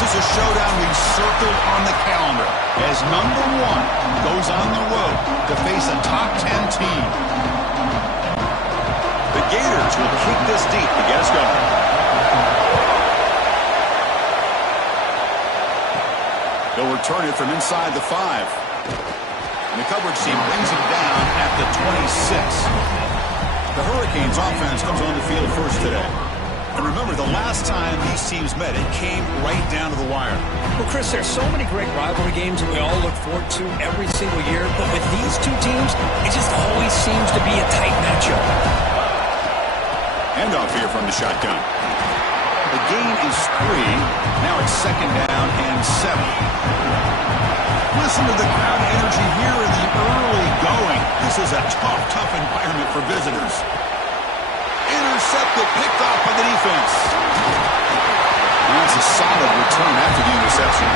This is a showdown we've circled on the calendar as number 1 goes on the road to face a top 10 team. The Gators will kick this deep to get us going. They'll return it from inside the 5. And the coverage team brings him down at the 26. The Hurricanes offense comes on the field first today. And remember, the last time these teams met, it came right down to the wire. Well, Chris, there's so many great rivalry games that we all look forward to every single year. But with these two teams, it just always seems to be a tight matchup. Handoff here from the shotgun. The gain is 3. Now it's 2nd down and 7. Listen to the crowd energy here in the early going. This is a tough environment for visitors. Intercepted, picked off by the defense. That's a solid return after the interception.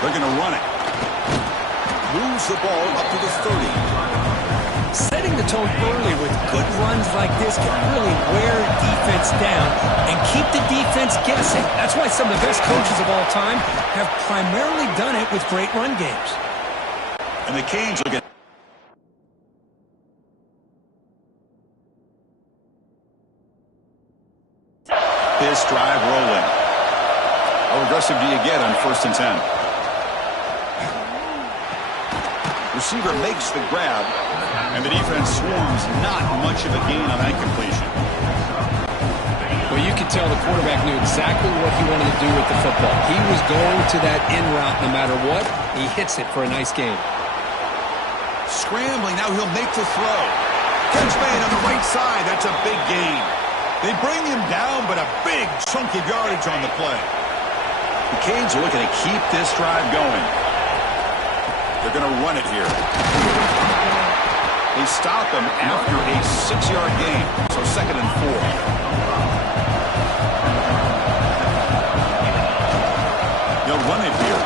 They're going to run it. Moves the ball up to the 30. Setting the tone early with good runs like this can really wear defense down and keep the defense guessing. That's why some of the best coaches of all time have primarily done it with great run games. And the Canes will get this drive rolling. How aggressive do you get on 1st and 10? Receiver makes the grab, and the defense swarms. Not much of a gain on that completion. Well, you could tell the quarterback knew exactly what he wanted to do with the football. He was going to that in route no matter what. He hits it for a nice gain. Scrambling, now he'll make the throw. Catch made on the right side, that's a big gain. They bring him down, but a big chunk of yardage on the play. The Canes are looking to keep this drive going. They're going to run it here. They stop him after a 6-yard gain, so 2nd and 4. They'll run it here.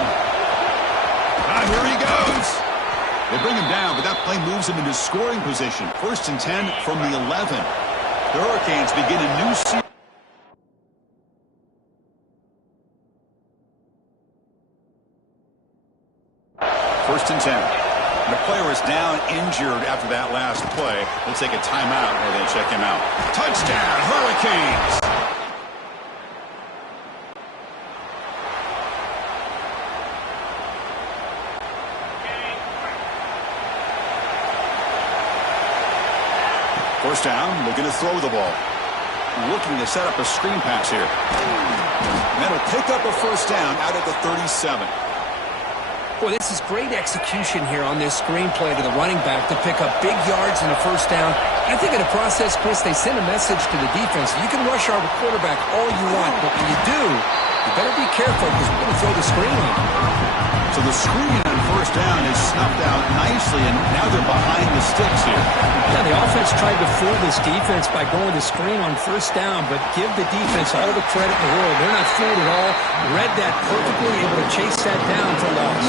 Here he goes. They bring him down, but that play moves him into scoring position. 1st and 10 from the 11. The Hurricanes begin a new season. First and 10. The player is down injured after that last play. They'll take a timeout or they'll check him out. Touchdown, Hurricanes! First down, looking to throw the ball. Looking to set up a screen pass here. And that'll pick up a 1st down out at the 37. Boy, this is great execution here on this screenplay to the running back to pick up big yards and a 1st down. I think in the process, Chris, they send a message to the defense. You can rush our quarterback all you want, but when you do, you better be careful because we're going to throw the screen on you. So the screen on 1st down is snuffed out nicely, and now they're behind the sticks here. Yeah, the offense tried to fool this defense by going to screen on 1st down, but give the defense all the credit in the world. They're not fooled at all. Read that perfectly, able to chase that down for loss.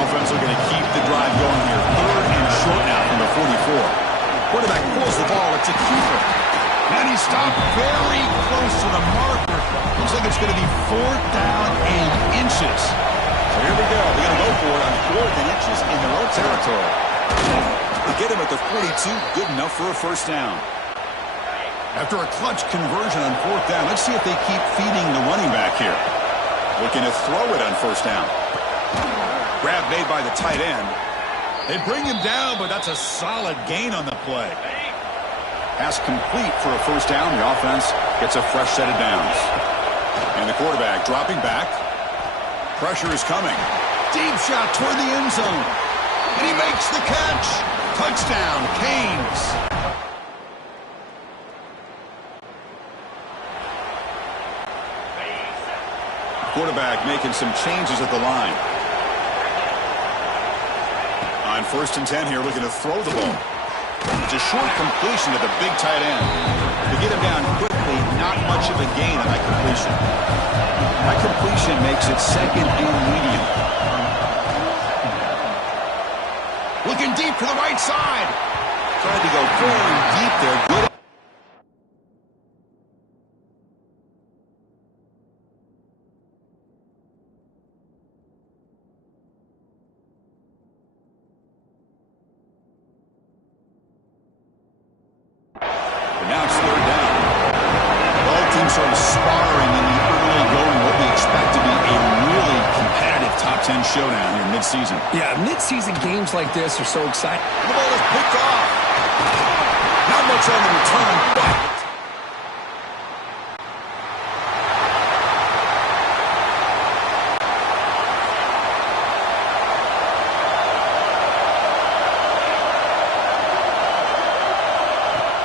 Offense are going to keep the drive going here. 3rd and short now from the 44. Quarterback pulls the ball. It's a keeper. And he stopped very close to the marker. Looks like it's going to be 4th down and inches. So here we go. They're going to go for it on 4th and inches in their own territory. They get him at the 42. Good enough for a 1st down. After a clutch conversion on 4th down, let's see if they keep feeding the running back here. Looking to throw it on 1st down. Grab made by the tight end. They bring him down, but that's a solid gain on the play. Pass complete for a 1st down. The offense gets a fresh set of downs. And the quarterback dropping back. Pressure is coming. Deep shot toward the end zone. And he makes the catch. Touchdown, Canes. Quarterback making some changes at the line. On 1st and 10 here, looking to throw the ball. It's a short completion to the big tight end. To get him down quickly, not much of a gain on that completion. That completion makes it second and medium. Looking deep to the right side. Tried to go very deep there. Good. And now it's third down. Both teams sort of sparring in the early going, what we expect to be a really competitive top 10 showdown here mid-season. Yeah, mid-season games like this are so exciting. The ball is picked off. Not much on the return, but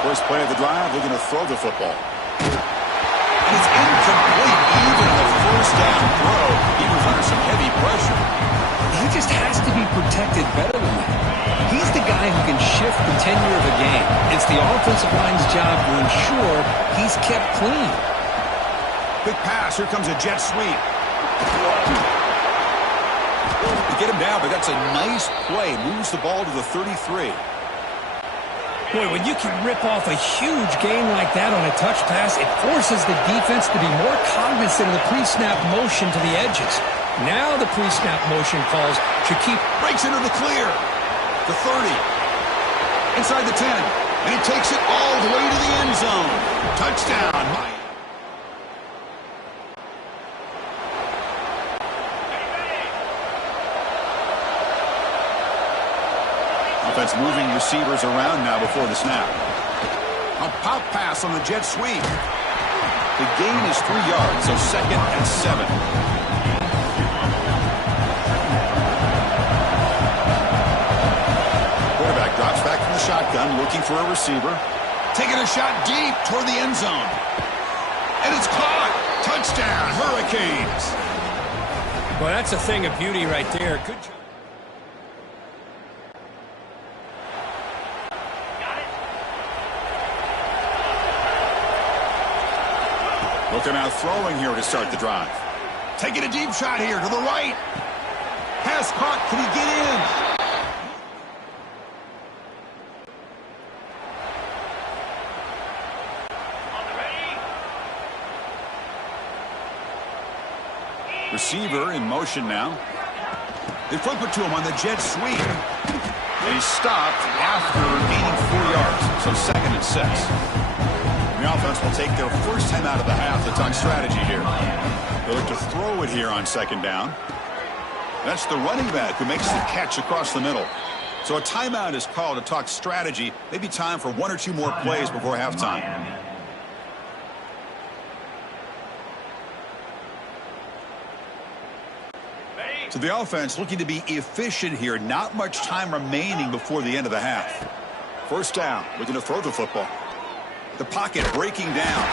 first play of the drive, looking to throw the football. And it's incomplete even on the first down throw. He was under some heavy pressure. He just has to be protected better than that. He's the guy who can shift the tenure of a game. It's the offensive line's job to ensure he's kept clean. Big pass. Here comes a jet sweep. They get him down, but that's a nice play. Moves the ball to the 33. Boy, when you can rip off a huge gain like that on a touch pass, it forces the defense to be more cognizant of the pre-snap motion to the edges. Now the pre-snap motion calls should keep... Breaks into the clear. The 30. Inside the 10. And he takes it all the way to the end zone. Touchdown. Offense moving receivers around now before the snap. A pop pass on the jet sweep. The gain is 3 yards, so second and 7. Quarterback drops back from the shotgun, looking for a receiver. Taking a shot deep toward the end zone. And it's caught. Touchdown, Hurricanes. Well, that's a thing of beauty right there. Good job. Looking out throwing here to start the drive. Taking a deep shot here to the right. Pass caught. Can he get in? Receiver in motion now. They flip it to him on the jet sweep. And he's stopped after gaining 4 yards. So second and 6. The offense will take their first time out of the half to talk strategy here. They look to throw it here on second down. That's the running back who makes the catch across the middle. So a timeout is called to talk strategy. Maybe time for 1 or 2 more plays before halftime. So the offense looking to be efficient here. Not much time remaining before the end of the half. First down, looking to throw the football. The pocket breaking down.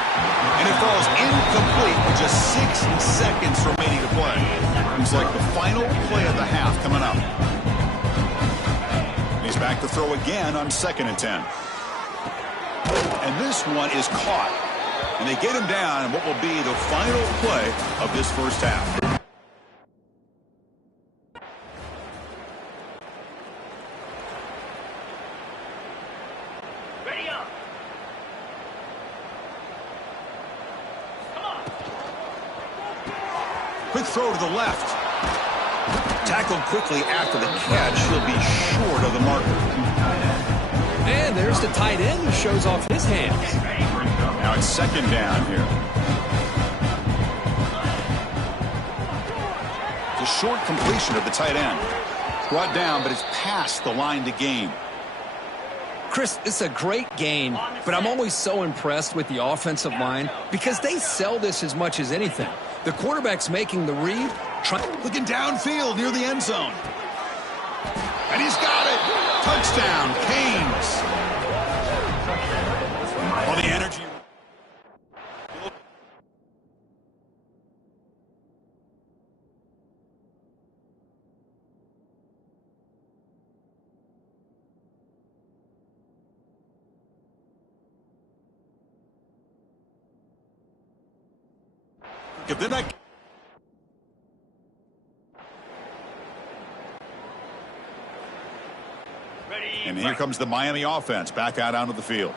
And it falls incomplete with just 6 seconds remaining to play. It's like the final play of the half coming up. He's back to throw again on second and 10. And this one is caught. And they get him down in what will be the final play of this first half. Quick throw to the left. Tackled quickly after the catch. He'll be short of the marker. And there's the tight end who shows off his hands. Now it's second down here. The short completion of the tight end. Brought down, but it's past the line to gain. Chris, it's a great gain, but I'm always so impressed with the offensive line because they sell this as much as anything. The quarterback's making the read. Looking downfield near the end zone. And he's got it. Touchdown, Canes. Well, the energy. If they're not... And here comes the Miami offense back out onto the field.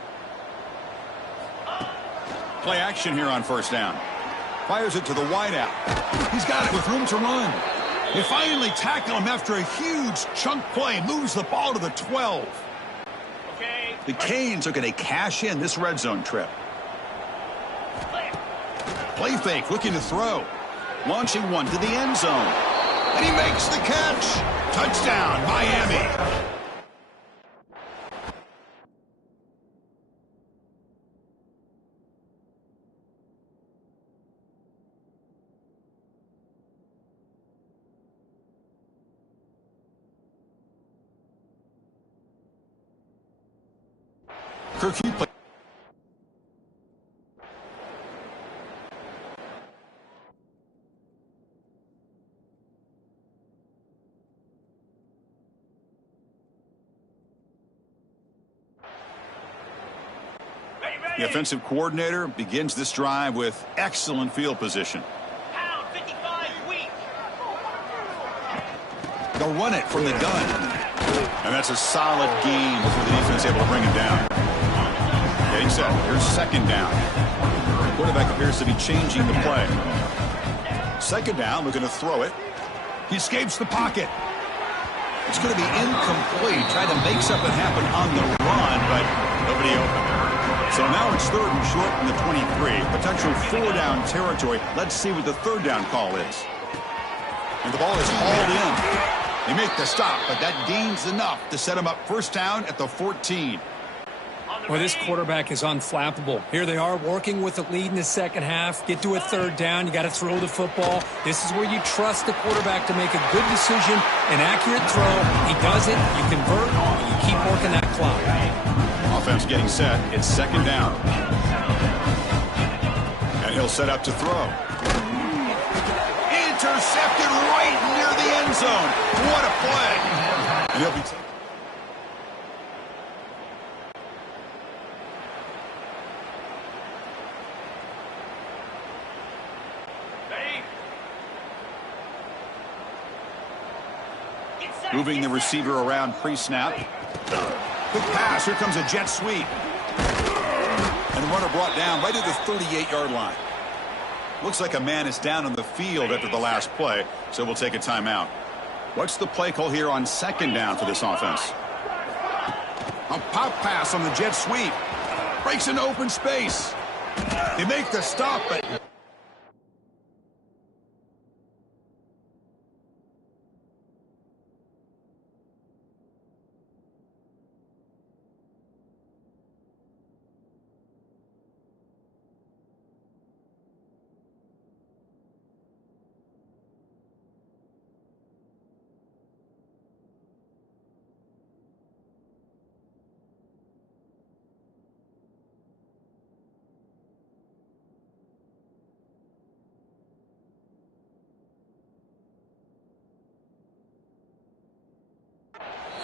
Play action here on first down. Fires it to the wideout. He's got it with room to run. They finally tackle him after a huge chunk play. Moves the ball to the 12. Okay. The Canes are going to cash in this red zone trip. Play fake, looking to throw. Launching one to the end zone. And he makes the catch. Touchdown, Miami. Kirky play. The offensive coordinator begins this drive with excellent field position. Pound 55 weak. They'll run it from the gun. And that's a solid gain before the defense able to bring him down. Getting set. Here's second down. The quarterback appears to be changing the play. Second down, looking to throw it. He escapes the pocket. It's going to be incomplete. Trying to make something happen on the run, but nobody open. So now it's third and short from the 23. Potential four-down territory. Let's see what the third down call is. And the ball is hauled in. They make the stop, but that gains enough to set him up first down at the 14. Well, this quarterback is unflappable. Here they are working with the lead in the second half. Get to a third down. You got to throw the football. This is where you trust the quarterback to make a good decision, an accurate throw. He does it. You convert. You keep working that clock. Offense getting set. It's second down. And he'll set up to throw. Intercepted right near the end zone. What a play. And he'll be... Moving the receiver around pre-snap. Quick pass. Here comes a jet sweep. And the runner brought down right at the 38-yard line. Looks like a man is down on the field after the last play, so we'll take a timeout. What's the play call here on second down for this offense? A pop pass on the jet sweep. Breaks into open space. They make the stop, but...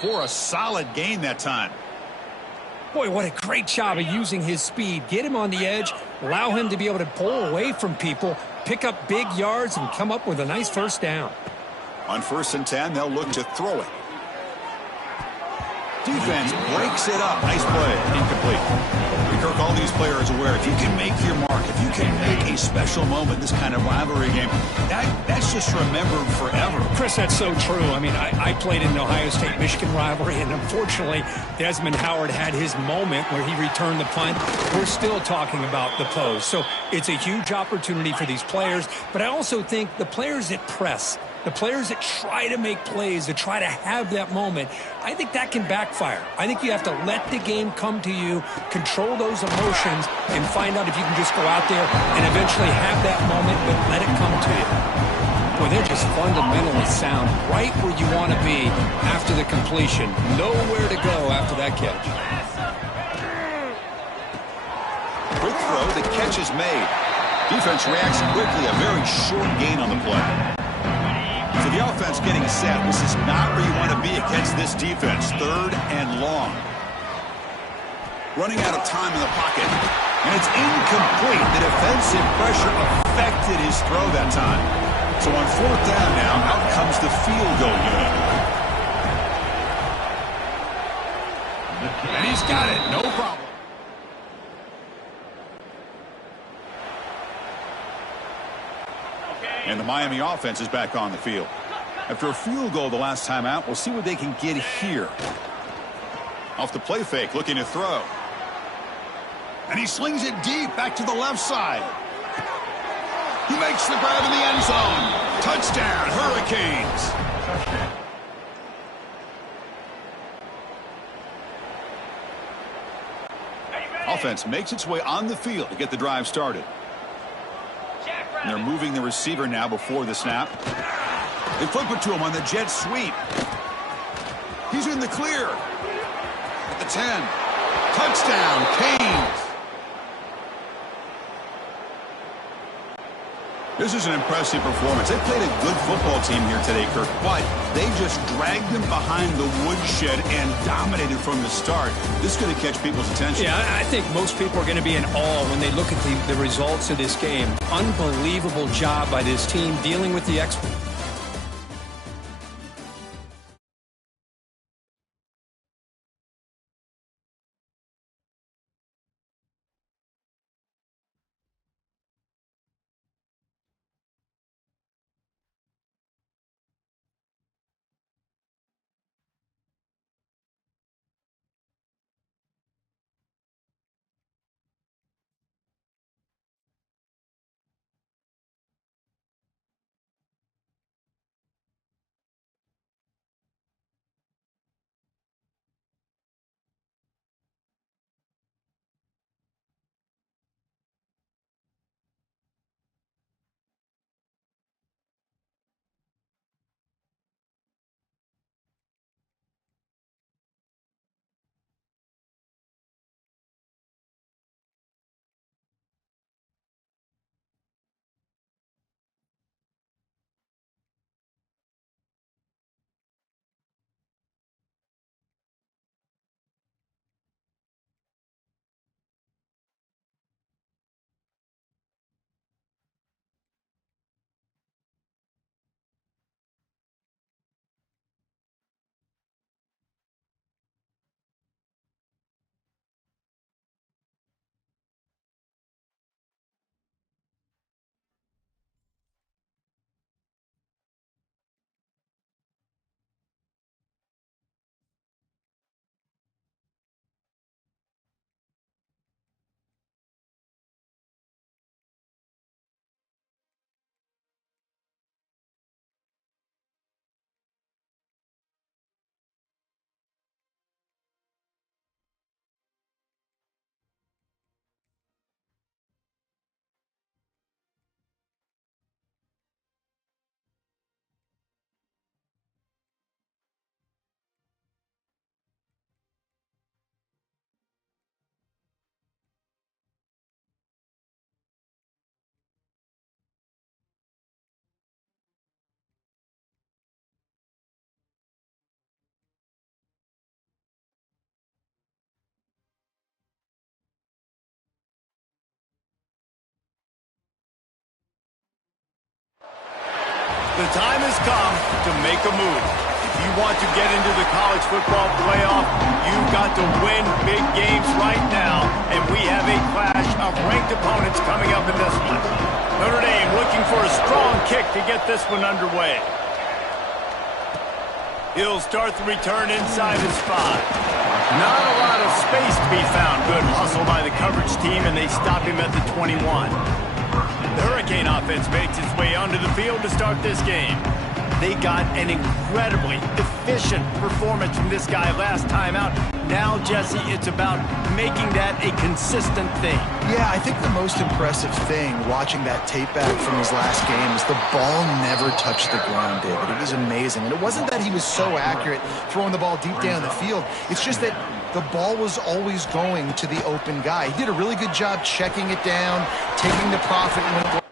for a solid gain that time. Boy, what a great job of using his speed. Get him on the edge, allow him to be able to pull away from people, pick up big yards, and come up with a nice first down. On first and 10, they'll look to throw it. Defense breaks it up. Nice play. Incomplete. Kirk, all these players aware, if you can make your mark, if you can make a special moment, this kind of rivalry game, that's just remembered forever. Chris, that's so true. I mean, I played in the Ohio State-Michigan rivalry, and unfortunately, Desmond Howard had his moment where he returned the punt. We're still talking about the pose. So it's a huge opportunity for these players, but I also think the players that press, the players that try to make plays, that try to have that moment, I think that can backfire. I think you have to let the game come to you, control those emotions, and find out if you can just go out there and eventually have that moment, but let it come to you. Boy, they're just fundamentally sound, right where you want to be after the completion. Nowhere to go after that catch. Quick throw, the catch is made. Defense reacts quickly, a very short gain on the play. So the offense getting set. This is not where you want to be against this defense. Third and long. Running out of time in the pocket. And it's incomplete. The defensive pressure affected his throw that time. So on fourth down now, out comes the field goal unit. And he's got it. No problem. And the Miami offense is back on the field. After a field goal the last time out, we'll see what they can get here. Off the play fake, looking to throw. And he slings it deep back to the left side. He makes the grab in the end zone. Touchdown, Hurricanes. Offense makes its way on the field to get the drive started. And they're moving the receiver now before the snap. They flip it to him on the jet sweep. He's in the clear. At the 10. Touchdown, Canes. This is an impressive performance. They played a good football team here today, Kirk, but they just dragged them behind the woodshed and dominated from the start. This is going to catch people's attention. Yeah, I think most people are going to be in awe when they look at the results of this game. Unbelievable job by this team dealing with the experts. The time has come to make a move. If you want to get into the college football playoff, you've got to win big games right now, and we have a clash of ranked opponents coming up in this one. Notre Dame looking for a strong kick to get this one underway. He'll start the return inside his 5. Not a lot of space to be found. Good hustle by the coverage team, and they stop him at the 21. The Hurricane offense makes its way onto the field to start this game. They got an incredibly efficient performance from this guy last time out. Now, Jesse, it's about making that a consistent thing. Yeah, I think the most impressive thing watching that tape back from his last game is the ball never touched the ground, David. It was amazing. And it wasn't that he was so accurate throwing the ball deep down the field. It's just that the ball was always going to the open guy. He did a really good job checking it down, taking the profit when it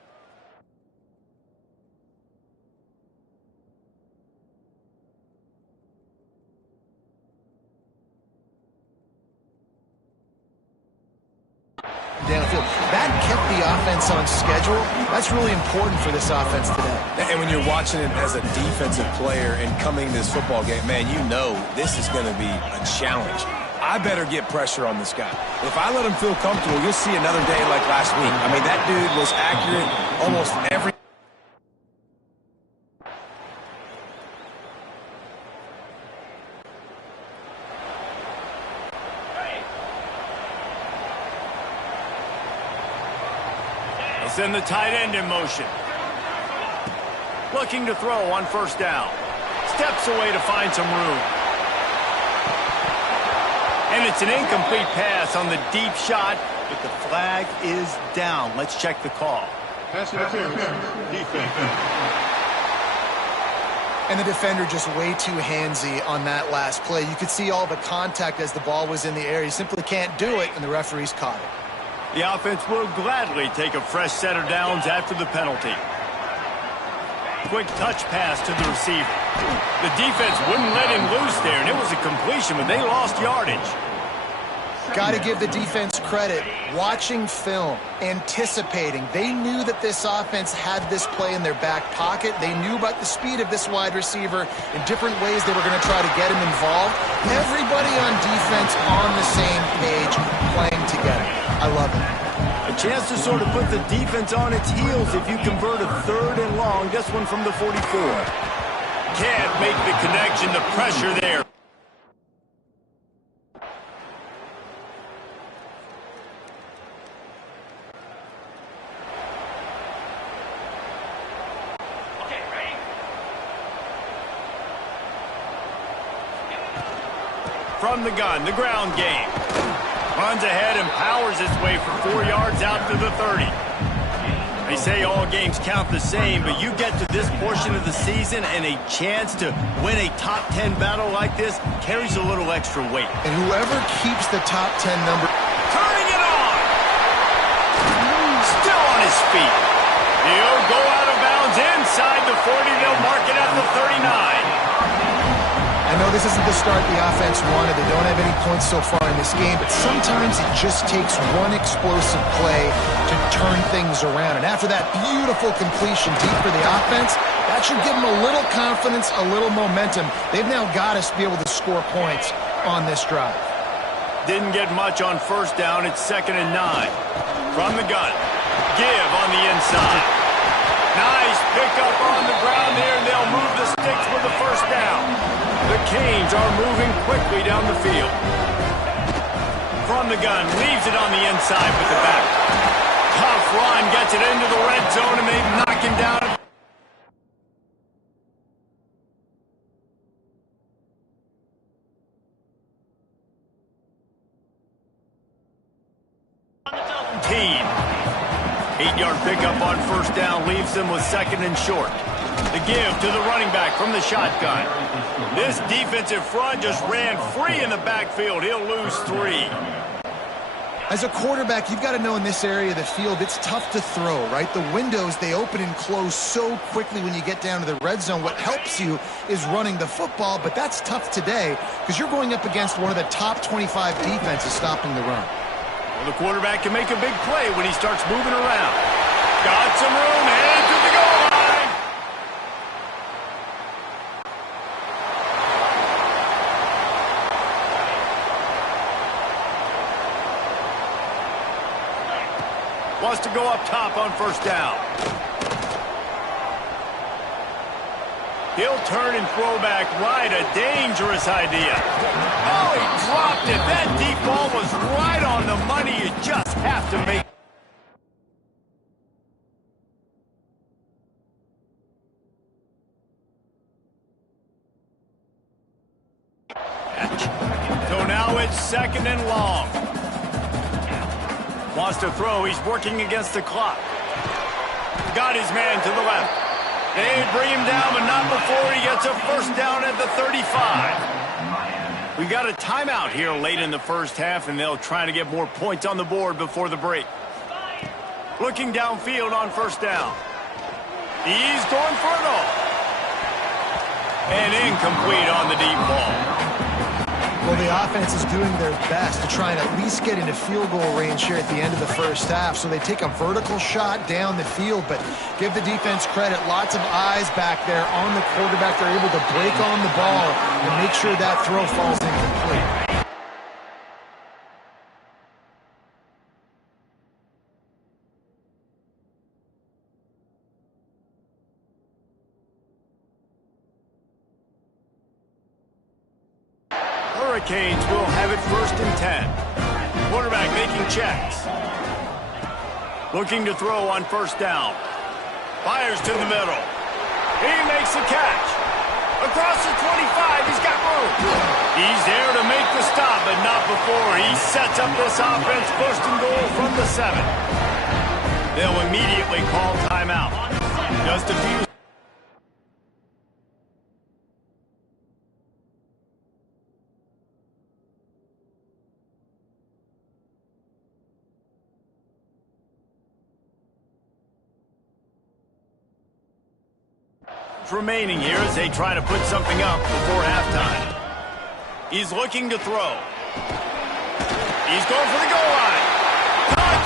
kept the offense on schedule. That's really important for this offense today. And when you're watching it as a defensive player and coming to this football game, man, you know this is going to be a challenge. I better get pressure on this guy. If I let him feel comfortable, you'll see another day like last week. I mean, that dude was accurate almost every. Send the tight end in motion. Looking to throw on first down. Steps away to find some room. And it's an incomplete pass on the deep shot, but the flag is down. Let's check the call. Pass interference. Defense. And the defender just way too handsy on that last play. You could see all the contact as the ball was in the air. He simply can't do it, and the referee's caught it. The offense will gladly take a fresh set of downs after the penalty. Quick touch pass to the receiver. The defense wouldn't let him loose there, and it was a completion, but they lost yardage. Got to give the defense credit. Watching film, anticipating. They knew that this offense had this play in their back pocket. They knew about the speed of this wide receiver in different ways they were going to try to get him involved. Everybody on defense on the same page, playing together. I love it. A chance to sort of put the defense on its heels if you convert a 3rd and long. This one from the 44. Can't make the connection, the pressure there. Okay, ready? From the gun, the ground game. Runs ahead and powers his way for 4 yards out to the 30. They say all games count the same, but you get to this portion of the season and a chance to win a top 10 battle like this carries a little extra weight. And whoever keeps the top 10 number... Turning it on! Still on his feet. He'll go out of bounds inside the 40. They'll mark it at the 39. I know this isn't the start the offense wanted. They don't have any points so far in this game, but sometimes it just takes one explosive play to turn things around. And after that beautiful completion deep for the offense, that should give them a little confidence, a little momentum. They've now got to be able to score points on this drive. Didn't get much on first down. It's 2nd and 9. From the gun. Give on the inside. Nice pickup on the ground there, and they'll move the sticks for the first down. The Canes are moving quickly down the field. From the gun, leaves it on the inside with the back. Tough run, gets it into the red zone, and they knock him down. Team. 8-yard pickup on first down leaves them with 2nd and short. The give to the running back from the shotgun. This defensive front just ran free in the backfield. He'll lose 3. As a quarterback, you've got to know in this area of the field, it's tough to throw, right? The windows, they open and close so quickly when you get down to the red zone. What helps you is running the football, but that's tough today because you're going up against one of the top 25 defenses stopping the run. Well, the quarterback can make a big play when he starts moving around. Got some room, headed to the goal line. Wants to go up top on first down. He'll turn and throw back right. A dangerous idea. Oh, he dropped it. That deep ball was right on the money. You just have to make. So now it's 2nd and long. Wants to throw. He's working against the clock. Got his man to the left. They bring him down, but not before he gets a first down at the 35. We got a timeout here late in the first half, and they'll try to get more points on the board before the break. Looking downfield on first down. He's going for it all. And incomplete on the deep ball. Well, the offense is doing their best to try and at least get into field goal range here at the end of the first half. So they take a vertical shot down the field, but give the defense credit. Lots of eyes back there on the quarterback. They're able to break on the ball and make sure that throw falls incomplete. Hurricanes will have it 1st and 10. Quarterback making checks. Looking to throw on 1st down. Fires to the middle. He makes the catch. Across the 25, he's got room. He's there to make the stop, but not before he sets up this offense 1st and goal from the 7. They'll immediately call timeout. Just a few. Remaining here as they try to put something up before halftime. He's looking to throw. He's going for the goal line. Touch!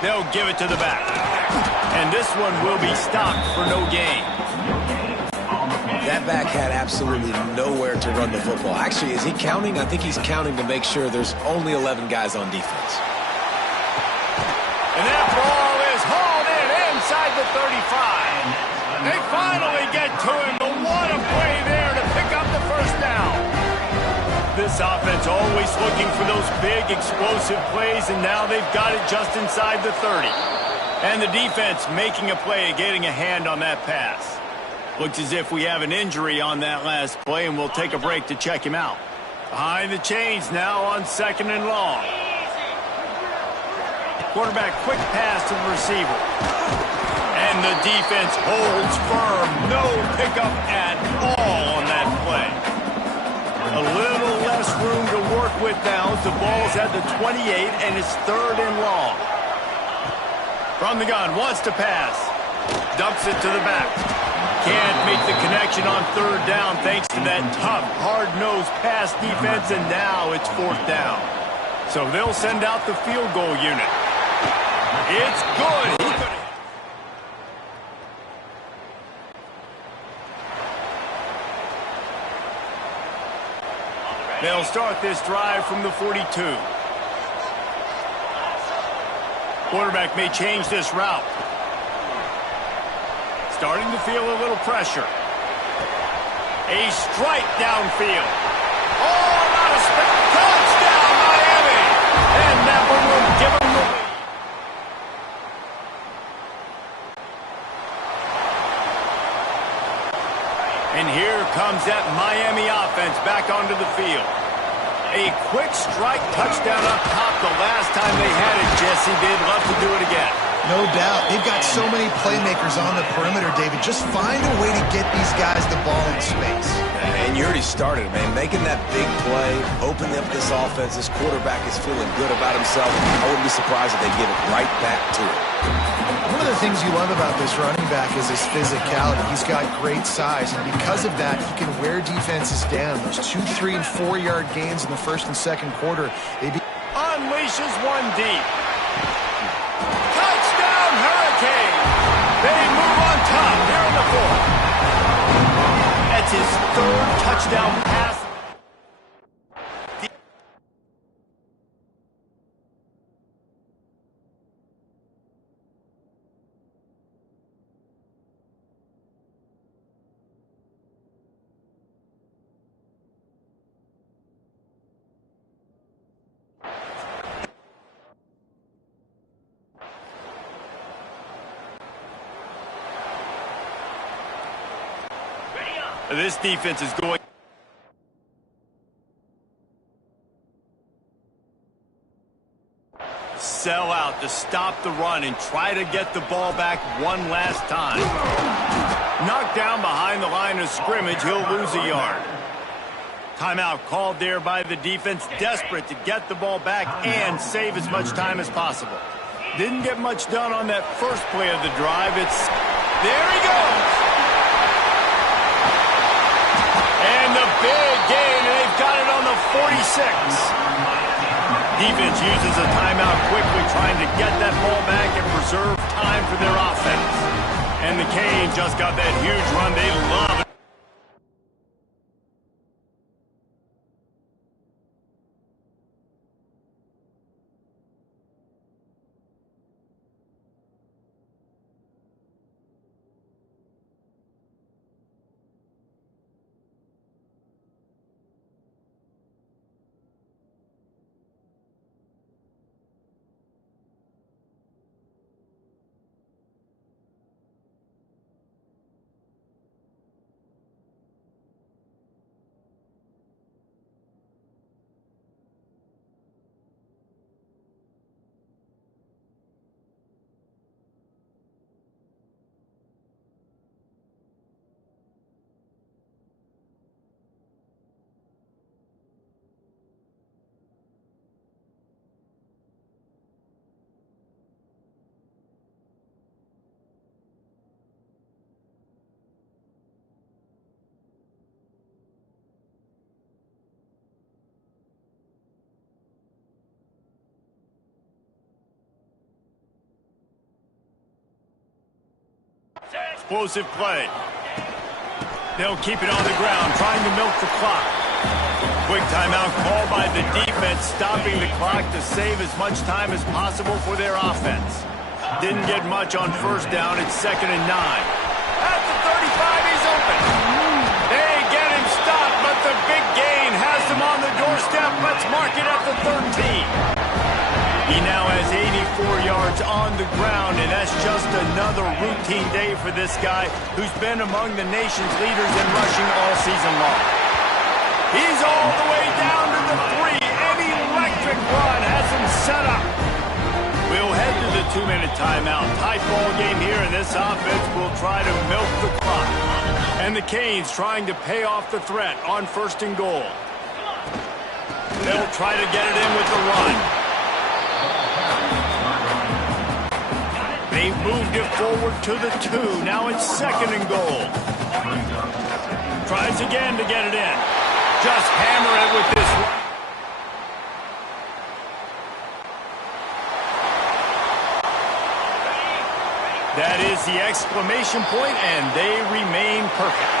They'll give it to the back. And this one will be stopped for no gain. That back had absolutely nowhere to run the football. Actually, is he counting? I think he's counting to make sure there's only 11 guys on defense. And that ball is hauled in inside the 35. They finally get to him, but what a play there to pick up the 1st down. This offense always looking for those big, explosive plays, and now they've got it just inside the 30. And the defense making a play, getting a hand on that pass. Looks as if we have an injury on that last play, and we'll take a break to check him out. Behind the chains now on 2nd and long. Quarterback quick pass to the receiver. And the defense holds firm. No pickup at all on that play. A little less room to work with now as the ball's at the 28, and it's 3rd and long. From the gun, wants to pass. Dumps it to the back. Can't make the connection on 3rd down thanks to that tough, hard-nosed pass defense, and now it's 4th down. So they'll send out the field goal unit. It's good. They'll start this drive from the 42. Quarterback may change this route. Starting to feel a little pressure. A strike downfield. Oh, not a touchdown, Miami! And that one will give them the lead. And here comes that Miami offense back onto the field. A quick strike touchdown up top the last time they had it, Jesse. They'd love to do it again. No doubt. They've got so many playmakers on the perimeter, David. Just find a way to get these guys the ball in space. And you already started, man. Making that big play, opening up this offense. This quarterback is feeling good about himself. I wouldn't be surprised if they give it right back to him. One of the things you love about this running back is his physicality. He's got great size, and because of that, he can wear defenses down. Those 2-, 3-, and 4-yard gains in the 1st and 2nd quarter. Unleashes one deep. Touchdown, Hurricane! They move on top here in the 4th. That's his 3rd touchdown pass. This defense is going. Sell out to stop the run and try to get the ball back one last time. Knocked down behind the line of scrimmage, he'll lose a yard. Timeout called there by the defense, desperate to get the ball back and save as much time as possible. Didn't get much done on that first play of the drive. There he goes! And the big gain, and they've got it on the 46. Defense uses a timeout quickly, trying to get that ball back and preserve time for their offense. And the Canes just got that huge run. They love it. Explosive play. They'll keep it on the ground, trying to milk the clock. Quick timeout called by the defense, stopping the clock to save as much time as possible for their offense. Didn't get much on first down. It's 2nd and 9. At the 35, he's open. They get him stopped, but the big gain has him on the doorstep. Let's mark it at the 13. He now has 84 yards on the ground, and that's just another routine day for this guy who's been among the nation's leaders in rushing all season long. He's all the way down to the 3. An electric run has him set up. We'll head to the 2-minute timeout. Tight ball game here, and this offense will try to milk the clock. And the Canes trying to pay off the threat on 1st and goal. They'll try to get it in with the run. They moved it forward to the 2. Now it's 2nd and goal. Tries again to get it in. Just hammer it with this run. That is the exclamation point, and they remain perfect.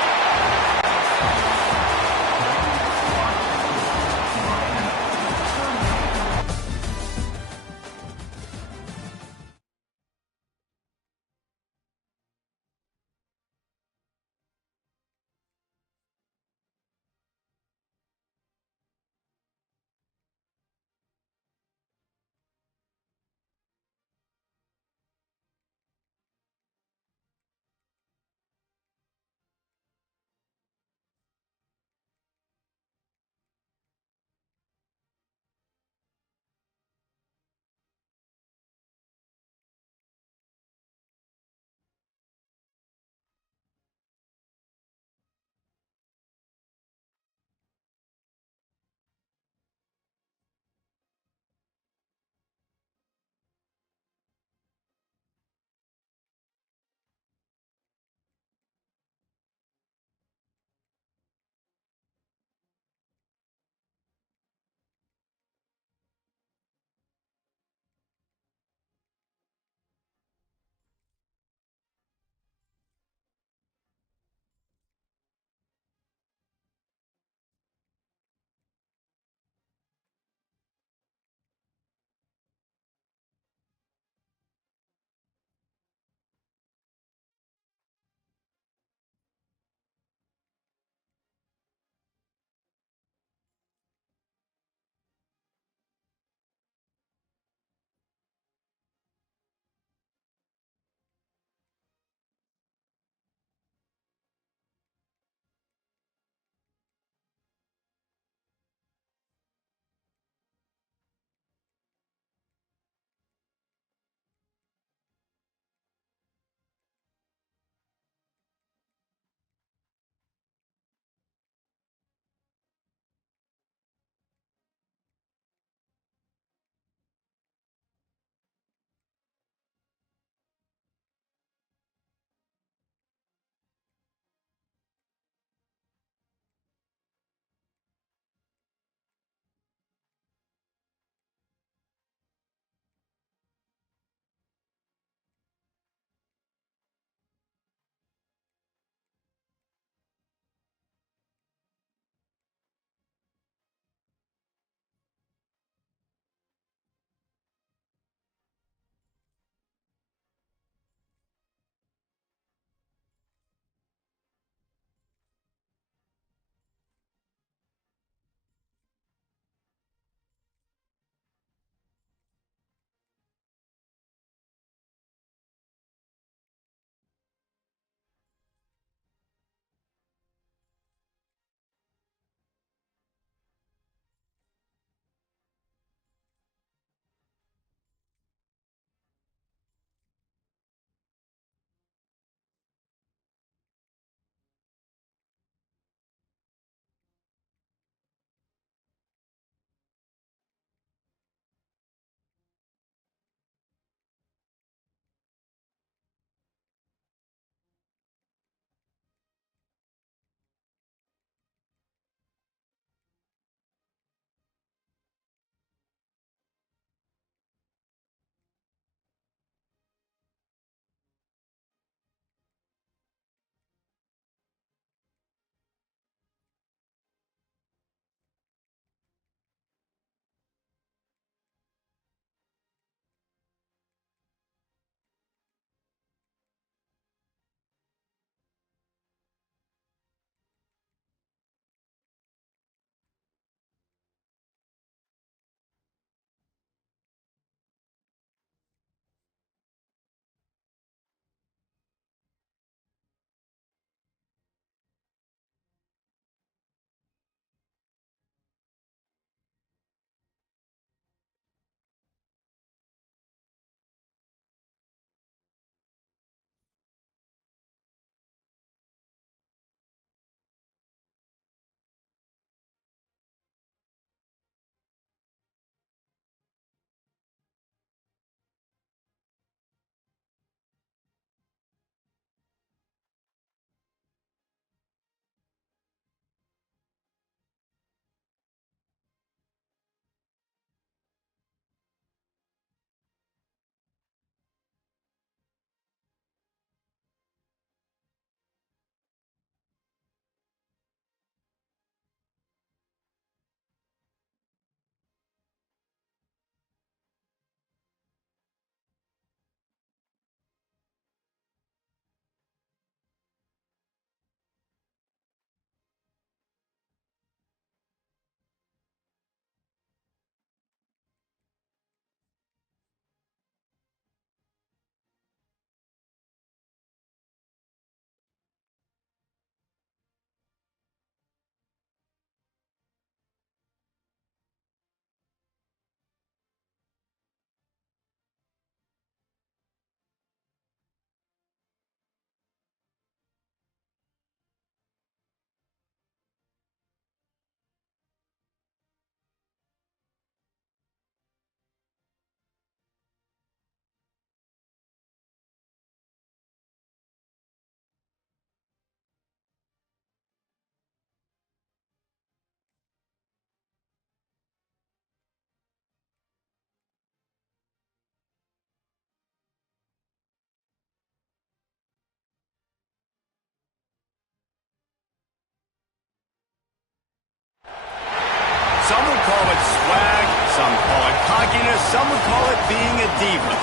Some would call it swag, some call it cockiness, some would call it being a diva.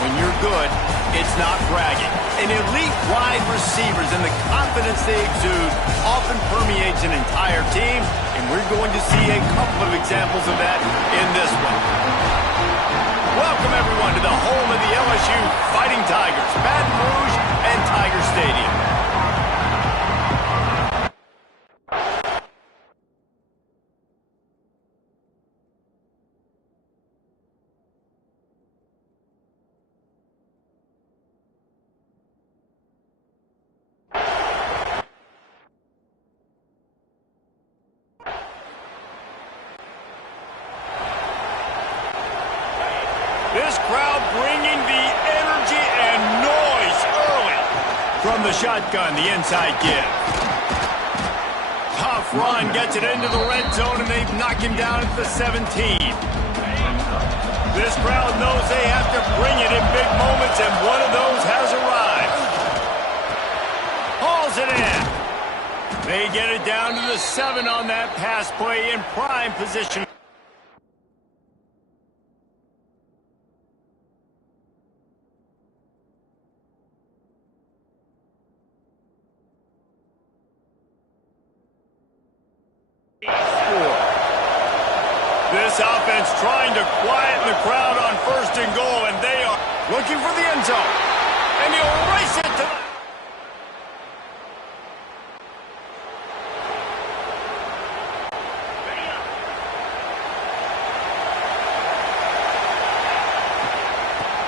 When you're good, it's not bragging. An elite wide receivers and the confidence they exude often permeates an entire team, and we're going to see a couple of examples of that in this one. Welcome, everyone, to the home of the LSU Fighting Tigers, Baton Rouge and Tiger Stadium. This crowd bringing the energy and noise early. From the shotgun, the inside give. Tough run gets it into the red zone, and they knock him down at the 17. This crowd knows they have to bring it in big moments, and one of those has arrived. Hauls it in. They get it down to the 7 on that pass play in prime position. This offense trying to quieten the crowd on 1st and goal, and they are looking for the end zone. And he'll race it to the...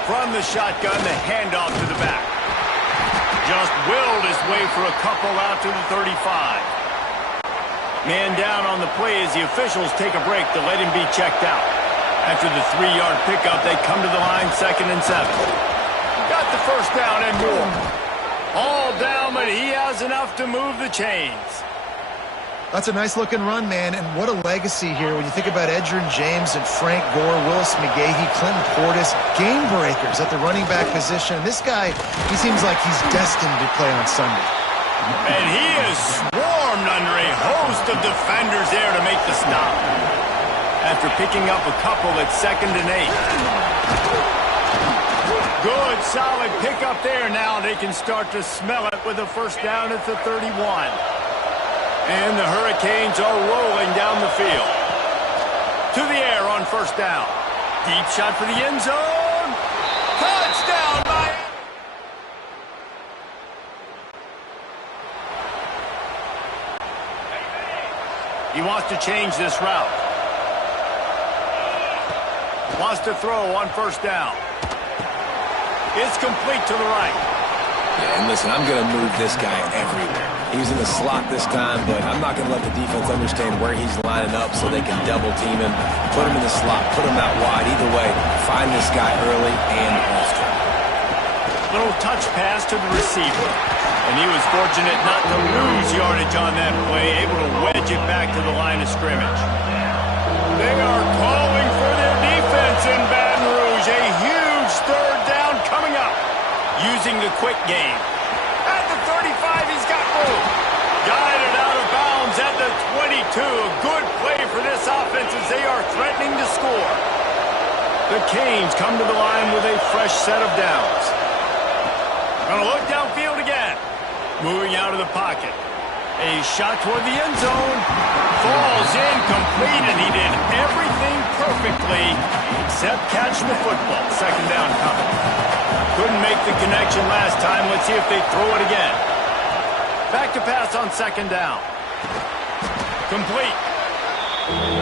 From the shotgun, the handoff to the back. Just willed his way for a couple out to the 35. Man down on the play as the officials take a break to let him be checked out. After the 3-yard pickup, they come to the line 2nd and 7. Got the first down and more. All down, but he has enough to move the chains. That's a nice-looking run, man, and what a legacy here when you think about Edgerrin James and Frank Gore, Willis McGahee, Clinton Portis, game breakers at the running back position. And this guy, he seems like he's destined to play on Sunday. And he is swarmed under a host of defenders there to make the stop. After picking up a couple at 2nd and 8. Good, solid pickup there. Now they can start to smell it with a first down at the 31. And the Hurricanes are rolling down the field. To the air on 1st down. Deep shot for the end zone. Touchdown, Miami! He wants to change this route. Wants to throw on 1st down. It's complete to the right. Yeah, and listen, I'm going to move this guy everywhere. He was in the slot this time, but I'm not going to let the defense understand where he's lining up so they can double team him, put him in the slot, put him out wide. Either way, find this guy early and often. Little touch pass to the receiver. And he was fortunate not to lose yardage on that play, able to wedge it back to the line of scrimmage. They are calling for their defense in Baton Rouge. A huge 3rd down coming up using the quick game. At the 35, he's got room. Guided out of bounds at the 22. A good play for this offense as they are threatening to score. The Canes come to the line with a fresh set of downs. Gonna look downfield again. Moving out of the pocket. A shot toward the end zone. Falls in complete, and he did everything perfectly except catch the football. 2nd down coming. Couldn't make the connection last time. Let's see if they throw it again. Back to pass on 2nd down. Complete.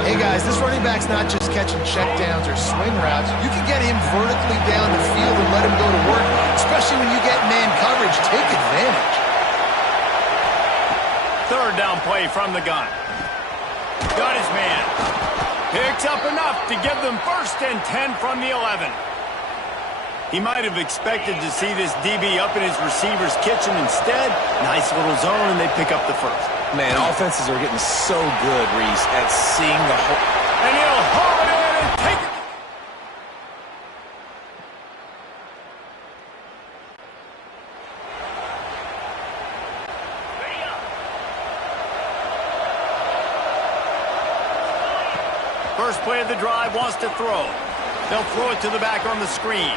Hey, guys, this running back's not just catching checkdowns or swing routes. You can get him vertically down the field and let him go to work, especially when you get man coverage. Take advantage. 3rd down play from the gun. Got his man. Picks up enough to give them 1st and 10 from the 11. He might have expected to see this DB up in his receiver's kitchen. Instead, nice little zone, and they pick up the 1st. Man, offenses are getting so good, Reese, at seeing the whole... And he'll haul it in and take it. first play of the drive, wants to throw. They'll throw it to the back on the screen.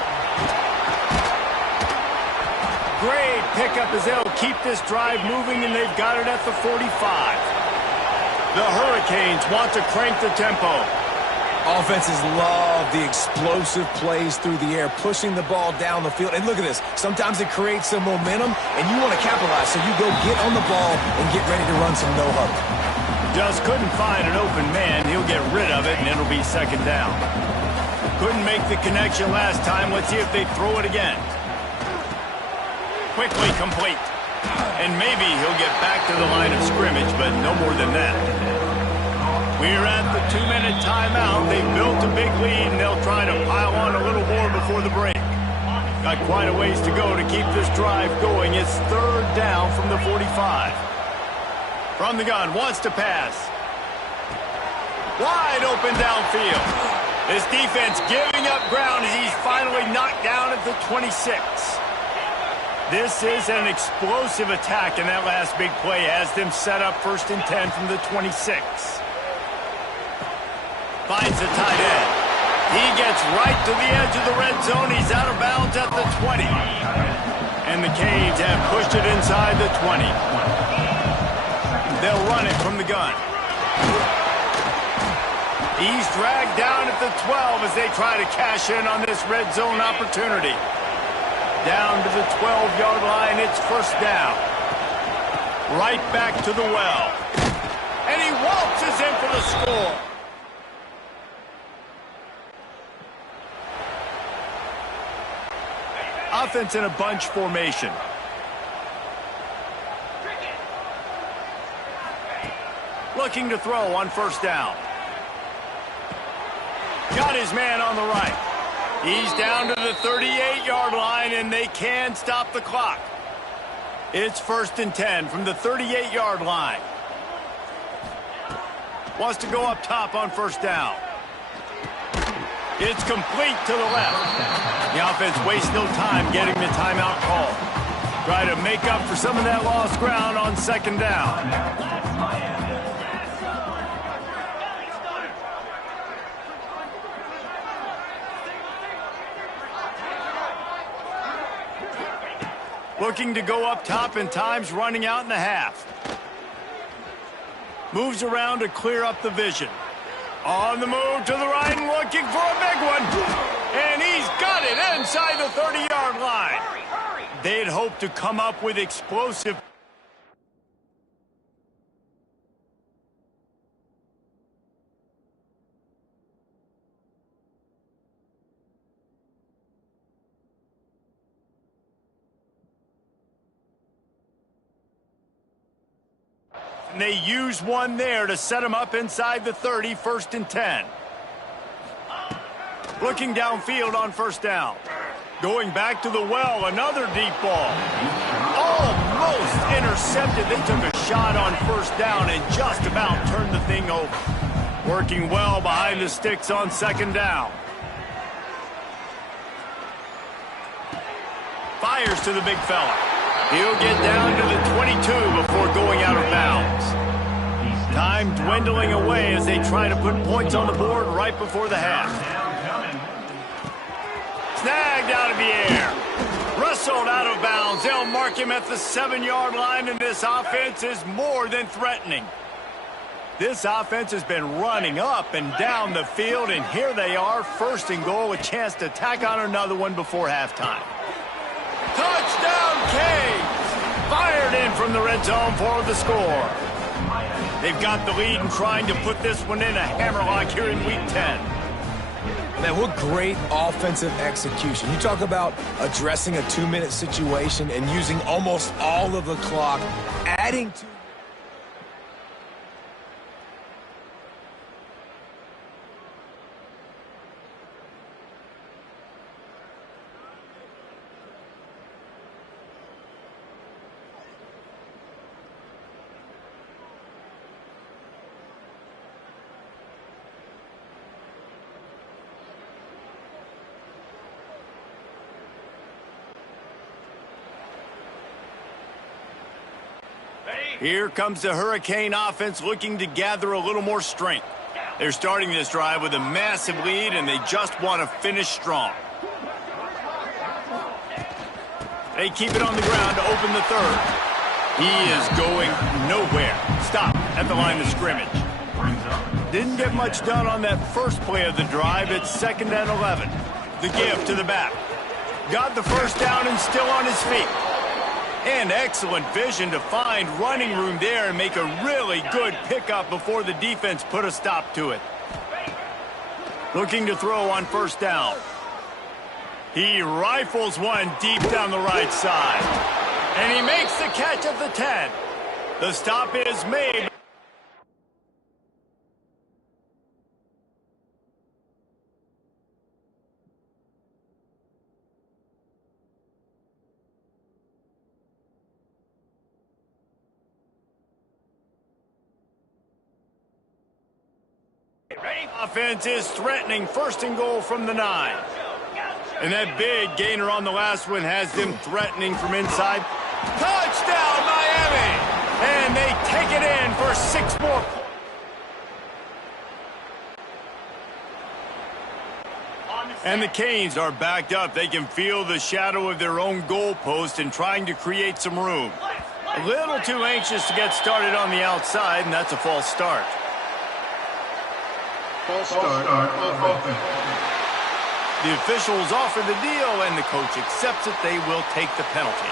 Great pickup as they'll keep this drive moving, and they've got it at the 45. The Hurricanes want to crank the tempo. Offenses love the explosive plays through the air, pushing the ball down the field. And look at this. Sometimes it creates some momentum, and you want to capitalize. So you go get on the ball and get ready to run some no-huddle. Just couldn't find an open man. He'll get rid of it, and it'll be second down. Couldn't make the connection last time. Let's see if they throw it again. Quickly complete. And maybe he'll get back to the line of scrimmage, but no more than that. We're at the 2-minute timeout. They've built a big lead, and they'll try to pile on a little more before the break. Got quite a ways to go to keep this drive going. It's third down from the 45. From the gun, wants to pass. Wide open downfield. This defense giving up ground as he's finally knocked down at the 26. This is an explosive attack, and that last big play has them set up 1st and 10 from the 26. Finds the tight end. He gets right to the edge of the red zone. He's out of bounds at the 20. And the Canes have pushed it inside the 20. They'll run it from the gun. He's dragged down at the 12 as they try to cash in on this red zone opportunity. Down to the 12-yard line, it's first down. Right back to the well. And he waltzes in for the score. Offense in a bunch formation. Looking to throw on first down. Got his man on the right. He's down to the 38-yard line, and they can stop the clock. It's 1st and 10 from the 38-yard line. Wants to go up top on first down. It's complete to the left. The offense wastes no time getting the timeout call. Try to make up for some of that lost ground on second down. Looking to go up top, and time's running out in the half. Moves around to clear up the vision. On the move to the right and looking for a big one. And he's got it inside the 30-yard line. They'd hoped to come up with explosive. And they use one there to set him up inside the 30, 1st and 10. Looking downfield on first down. Going back to the well, another deep ball. Almost intercepted. They took a shot on first down and just about turned the thing over. Working well behind the sticks on second down. Fires to the big fella. He'll get down to the 22 before going out of bounds. Time dwindling away as they try to put points on the board right before the half. Snagged out of the air. Wrestled out of bounds. They'll mark him at the 7-yard line, and this offense is more than threatening. This offense has been running up and down the field, and here they are, 1st and goal, a chance to tack on another one before halftime. Touchdown, Canes! Fired in from the red zone for the score. They've got the lead and trying to put this one in a hammerlock here in Week 10. Man, what great offensive execution. You talk about addressing a 2-minute situation and using almost all of the clock, adding to... Here comes the Hurricane offense looking to gather a little more strength. They're starting this drive with a massive lead, and they just want to finish strong. They keep it on the ground to open the third. He is going nowhere. Stop at the line of scrimmage. Didn't get much done on that first play of the drive. It's 2nd and 11. The give to the back. Got the first down and still on his feet. And excellent vision to find running room there and make a really good pickup before the defense put a stop to it. Looking to throw on 1st down. He rifles one deep down the right side. And he makes the catch at the 10. The stop is made. Offense is threatening 1st and goal from the 9. And that big gainer on the last one has them threatening from inside. Touchdown, Miami! And they take it in for 6 more. And the Canes are backed up. They can feel the shadow of their own goalpost and trying to create some room. A little too anxious to get started on the outside, and that's a false start. False start of offense. The officials offer the deal, and the coach accepts it. They will take the penalty.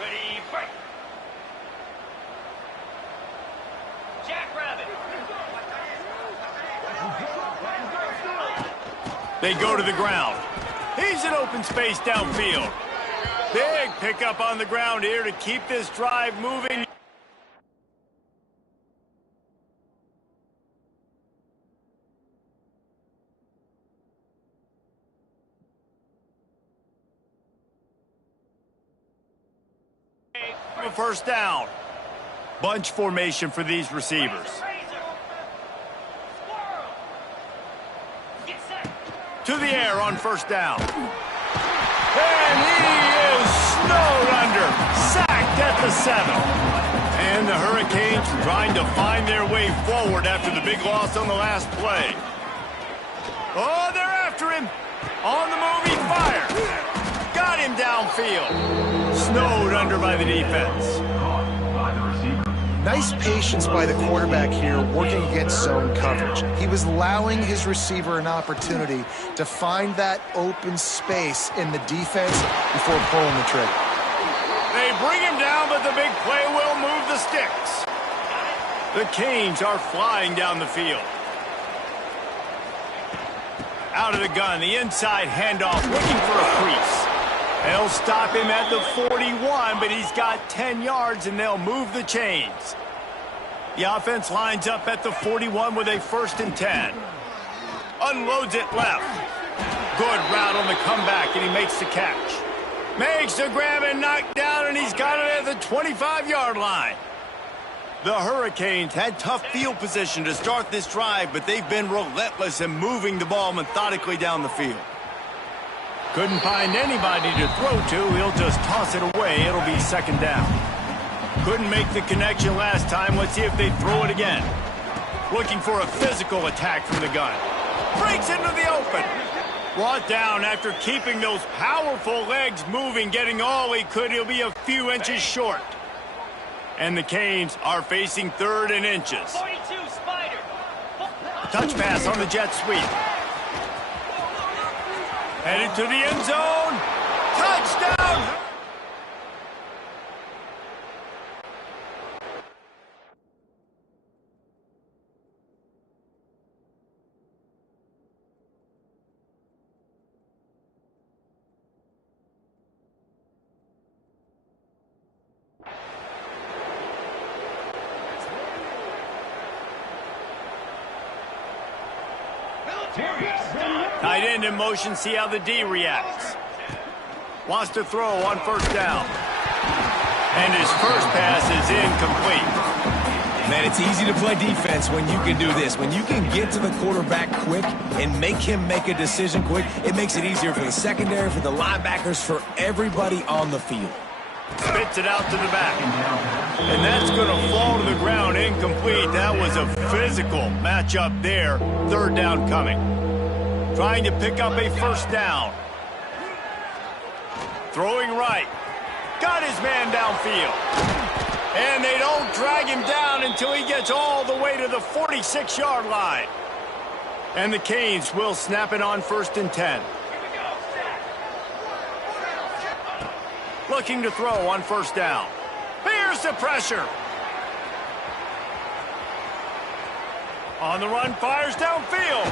Ready, break. Jackrabbit. They go to the ground. He's in open space downfield. Big pickup on the ground here to keep this drive moving. A 1st down. Bunch formation for these receivers. To the air on 1st down. And he is snowed under. Sacked at the 7. And the Hurricanes trying to find their way forward after the big loss on the last play. Oh, they're after him. On the move, he fired. Got him downfield. Snowed under by the defense. Nice patience by the quarterback here, working against zone coverage. He was allowing his receiver an opportunity to find that open space in the defense before pulling the trigger. They bring him down, but the big play will move the sticks. The Canes are flying down the field. Out of the gun, the inside handoff, looking for a crease. They'll stop him at the 41, but he's got 10 yards, and they'll move the chains. The offense lines up at the 41 with a 1st and 10. Unloads it left. Good route on the comeback, and he makes the catch. Makes the grab and knock down, and he's got it at the 25-yard line. The Hurricanes had tough field position to start this drive, but they've been relentless in moving the ball methodically down the field. Couldn't find anybody to throw to. He'll just toss it away. It'll be 2nd down. Couldn't make the connection last time. Let's see if they throw it again. Looking for a physical attack from the gun. Breaks into the open. Brought down after keeping those powerful legs moving, getting all he could. He'll be a few inches short. And the Canes are facing 3rd and inches. 42 Spider. Touch pass on the jet sweep. Headed to the end zone. Touchdown! Tight end in motion, see how the D reacts. Wants to throw on 1st down. And his first pass is incomplete. Man, it's easy to play defense when you can do this. When you can get to the quarterback quick and make him make a decision quick, it makes it easier for the secondary, for the linebackers, for everybody on the field. Spits it out to the back. And that's going to fall to the ground incomplete. That was a physical matchup there. Third down coming. Trying to pick up a first down. Throwing right. Got his man downfield. And they don't drag him down until he gets all the way to the 46-yard line. And the Canes will snap it on 1st and 10. Looking to throw on first down. Here's the pressure. On the run, fires downfield.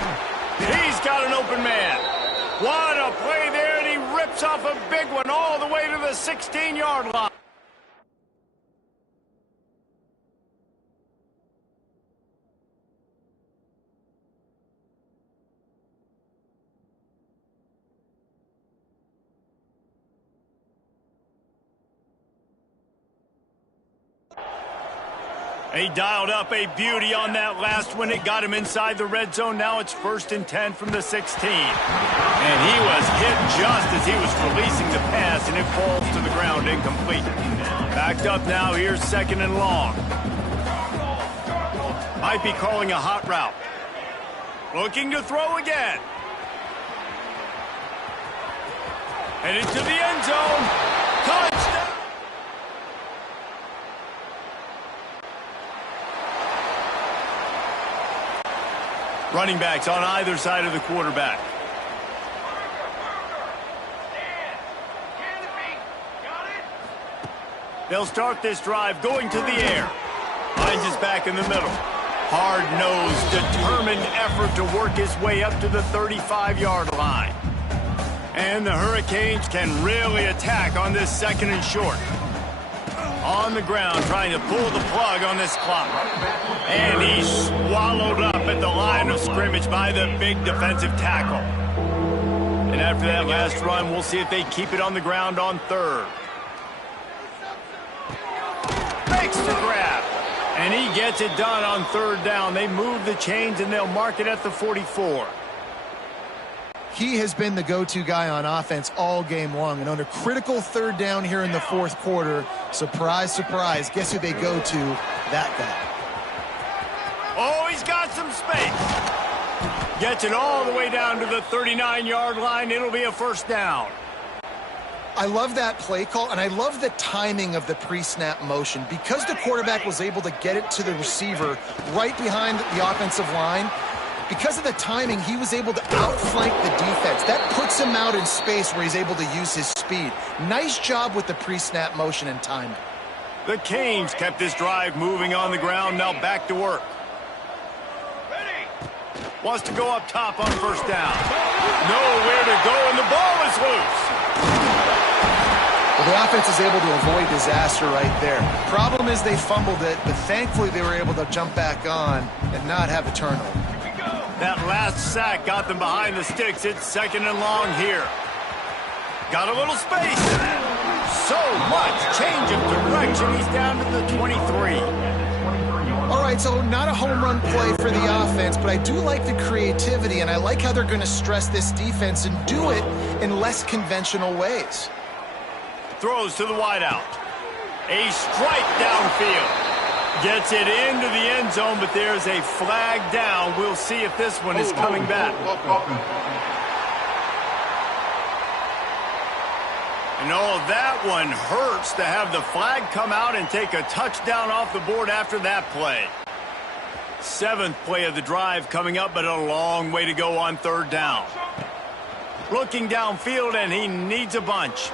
He's got an open man. What a play there, and he rips off a big one all the way to the 16-yard line. He dialed up a beauty on that last one. It got him inside the red zone. Now it's 1st and 10 from the 16. And he was hit just as he was releasing the pass, and it falls to the ground incomplete. Backed up now. Here's 2nd and long. Might be calling a hot route. Looking to throw again. And into the end zone. Touchdown! Running backs on either side of the quarterback. They'll start this drive going to the air. Finds his back in the middle. Hard-nosed, determined effort to work his way up to the 35-yard line. And the Hurricanes can really attack on this 2nd and short. On the ground, trying to pull the plug on this clock. And he's swallowed up at the line of scrimmage by the big defensive tackle. And after that last run, we'll see if they keep it on the ground on 3rd. Makes the grab. And he gets it done on 3rd down. They move the chains, and they'll mark it at the 44. He has been the go-to guy on offense all game long. And under critical 3rd down here in the 4th quarter, surprise, surprise, guess who they go to? That guy. Oh, he's got some space. Gets it all the way down to the 39-yard line. It'll be a 1st down. I love that play call, and I love the timing of the pre-snap motion. Because the quarterback was able to get it to the receiver right behind the offensive line, because of the timing, he was able to outflank the defense. That puts him out in space where he's able to use his speed. Nice job with the pre-snap motion and timing. The Canes kept this drive moving on the ground. Now back to work. Wants to go up top on 1st down. Nowhere to go, and the ball is loose. Well, the offense is able to avoid disaster right there. Problem is they fumbled it, but thankfully they were able to jump back on and not have a turnover. That last sack got them behind the sticks. It's 2nd and long here. Got a little space. So much change of direction. He's down to the 23. All right, so not a home run play for the offense, but I do like the creativity, and I like how they're going to stress this defense and do it in less conventional ways. Throws to the wideout. A strike downfield. Gets it into the end zone, but there's a flag down. We'll see if this one is coming back. And that one hurts to have the flag come out and take a touchdown off the board after that play. 7th play of the drive coming up, but a long way to go on 3rd down. Looking downfield, and he needs a bunch.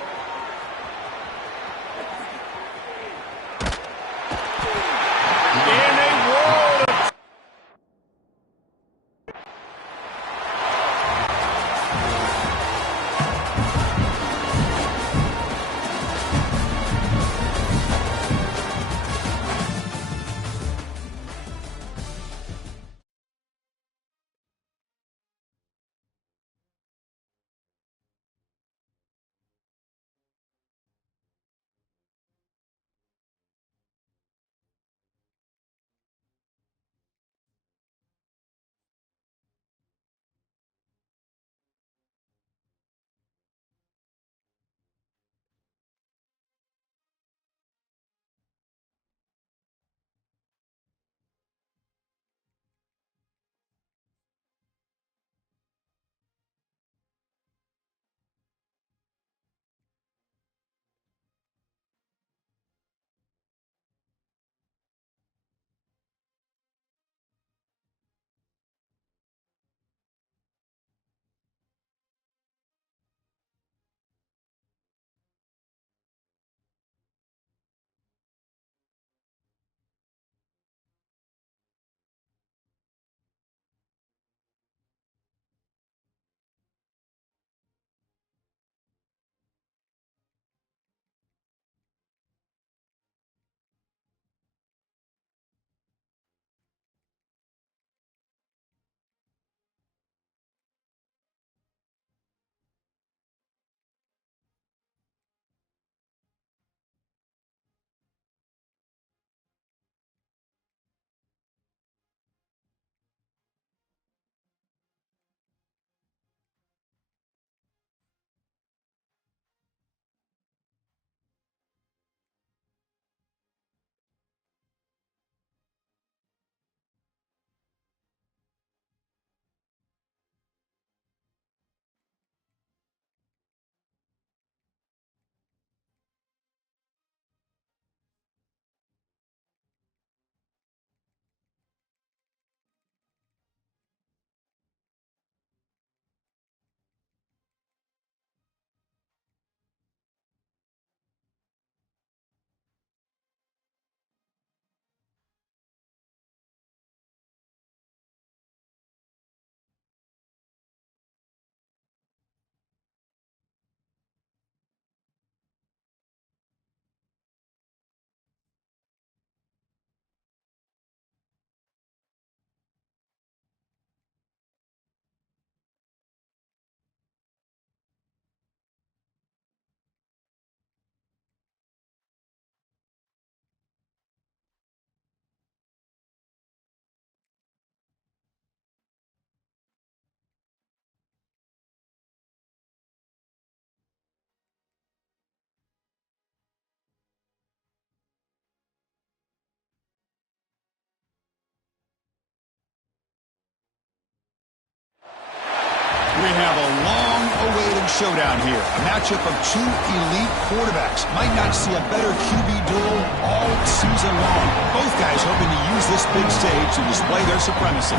We have a long-awaited showdown here. A matchup of two elite quarterbacks. Might not see a better QB duel all season long. Both guys hoping to use this big stage to display their supremacy.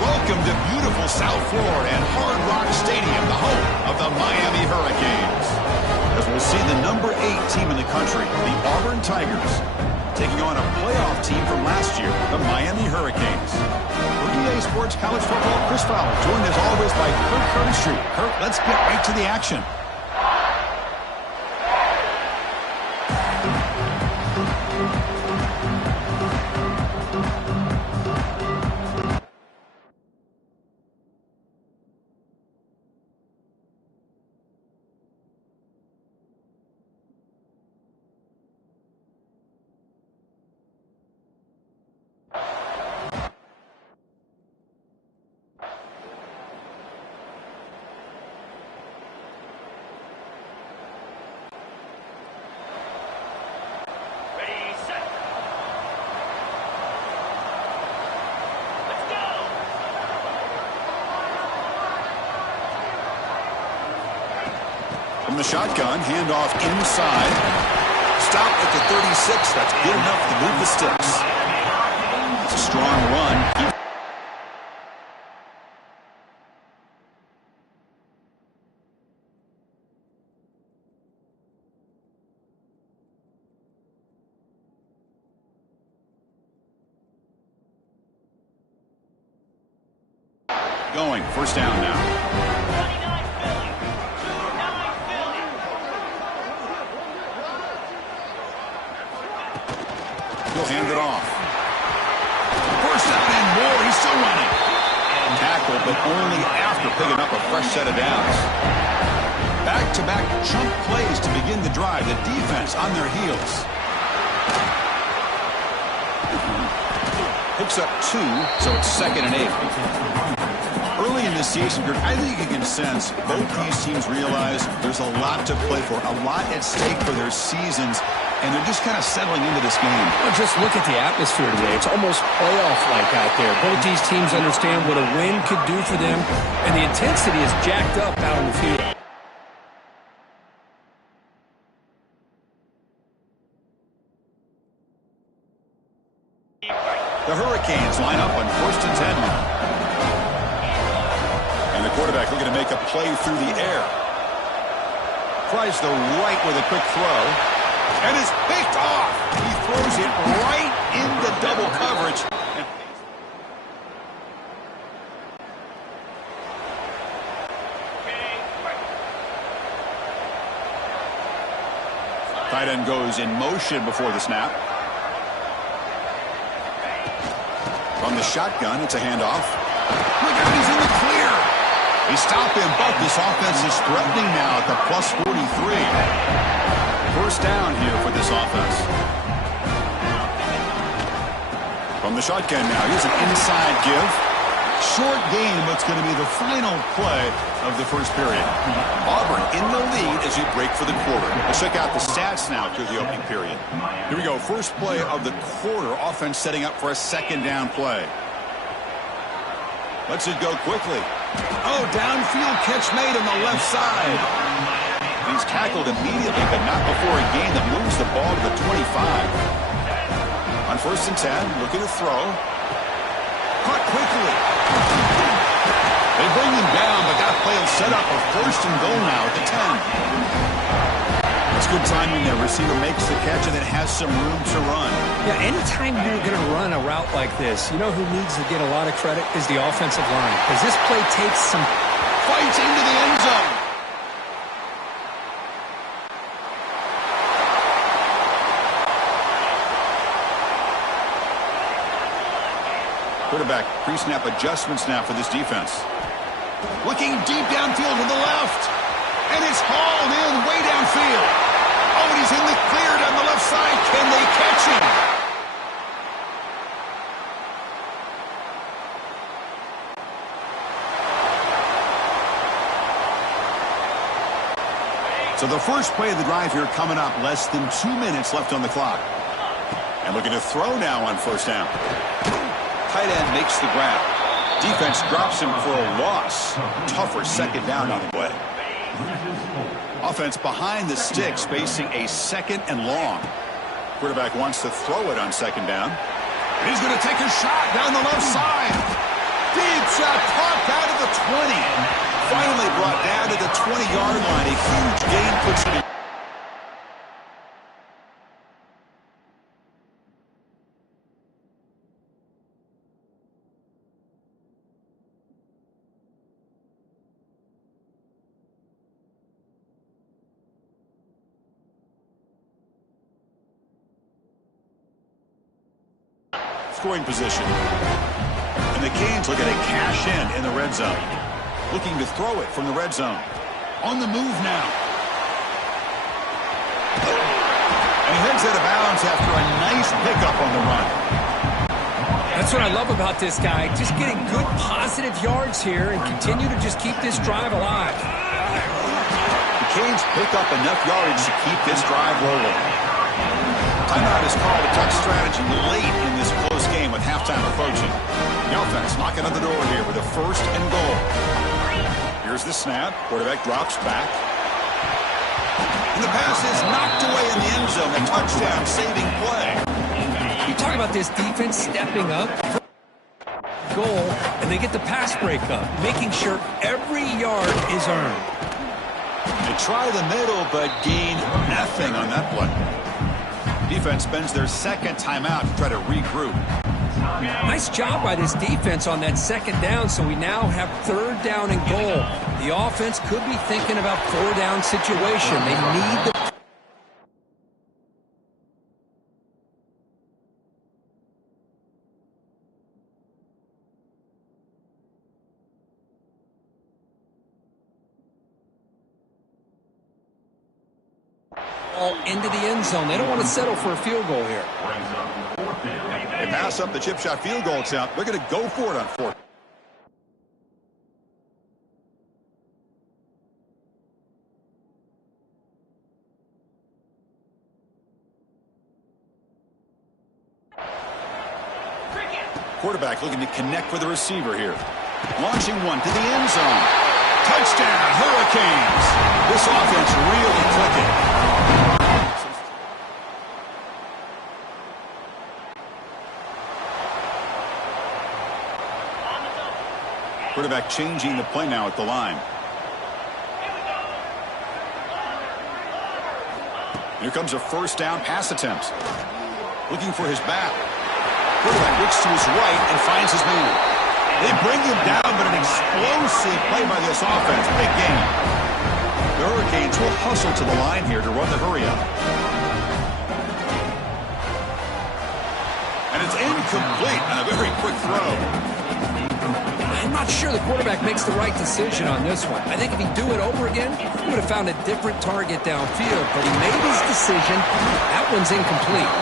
Welcome to beautiful South Florida and Hard Rock Stadium, the home of the Miami Hurricanes. As we'll see the number 8 team in the country, the Auburn Tigers, taking on a playoff team from last year, the Miami Hurricanes. For EA Sports College Football, Chris Fowler, joined as always by Kirk Herbstreit. Kirk, let's get right to the action. Ready, set. Let's go. From the shotgun, handoff inside. Stop at the 36. That's good enough to move the sticks. It's a strong run. Going, first down now. 29 Philly. 29 Philly. He'll hand it off. First down and more. He's still running. And tackle, but only after picking up a fresh set of downs. Back-to-back chunk plays to begin the drive. The defense on their heels. Picks up 2, so it's 2nd and 8. Early in this season, I think you can sense both these teams realize there's a lot to play for, a lot at stake for their seasons, and they're just kind of settling into this game. Well, just look at the atmosphere today. It's almost playoff-like out there. Both these teams understand what a win could do for them, and the intensity is jacked up out on the field. The Hurricanes line up on 1st and 10 now. And the quarterback looking to make a play through the air. Tries the right with a quick throw. And is picked off. He throws it right into double coverage. Tight end goes in motion before the snap. From the shotgun, it's a handoff. Look out, he's in the clear. They stop him, but this offense is threatening now at the plus 43. First down here for this offense. From the shotgun now, here's an inside give. Short game, but it's going to be the final play of the first period. Auburn in the lead as we break for the quarter. Let's check out the stats now through the opening period. Here we go, first play of the quarter. Offense setting up for a 2nd down play. Lets it go quickly. Oh, downfield catch made on the left side. He's tackled immediately, but not before a gain that moves the ball to the 25. On 1st and 10, looking to throw. Caught quickly. They bring him down, but that play will set up a 1st and goal now at the 10. That's good timing there. Receiver makes the catch and it has some room to run. Yeah, anytime you're going to run a route like this, you know who needs to get a lot of credit is the offensive line. Because this play takes some... Fights into the end zone. Quarterback pre-snap adjustments now for this defense. Looking deep downfield to the left. And it's hauled in way downfield. Oh, and he's in the clear down the left side. Can they catch him? So the first play of the drive here coming up. Less than 2 minutes left on the clock. And looking to throw now on 1st down. Tight end makes the grab. Defense drops him for a loss. Tougher second down either way. Offense behind the sticks, facing a second and long. Quarterback wants to throw it on second down. He's going to take a shot down the left side. Deep shot, popped out of the 20. Finally brought down to the 20-yard line. A huge gain puts him in. Scoring position. And the Canes look at a cash in the red zone. Looking to throw it from the red zone. On the move now. And he heads out of bounds after a nice pickup on the run. That's what I love about this guy. Just getting good positive yards here and continue to just keep this drive alive. The Canes pick up enough yardage to keep this drive rolling. Timeout is called a tough strategy late in this close game with halftime approaching. The offense knocking on the door here with a first and goal. Here's the snap. Quarterback drops back. And the pass is knocked away in the end zone. A touchdown saving play. You talk about this defense stepping up. Goal, and they get the pass breakup, making sure every yard is earned. They try the middle, but gain nothing on that play. Defense spends their second timeout to try to regroup. Nice job by this defense on that second down, so we now have third down and goal. The offense could be thinking about four-down situation. They need the... into the end zone. They don't want to settle for a field goal here. They pass up the chip shot field goal attempt. They're going to go for it on fourth. Quarterback looking to connect with the receiver here. Launching one to the end zone. Touchdown, Hurricanes. This offense really clicking. Quarterback changing the play now at the line. Here comes a first down pass attempt. Looking for his back. Quarterback looks to his right and finds his move. They bring him down, but an explosive play by this offense. Big game. The Hurricanes will hustle to the line here to run the hurry up. And it's incomplete on a very quick throw. I'm not sure the quarterback makes the right decision on this one. I think if he'd do it over again, he would have found a different target downfield, but he made his decision. That one's incomplete.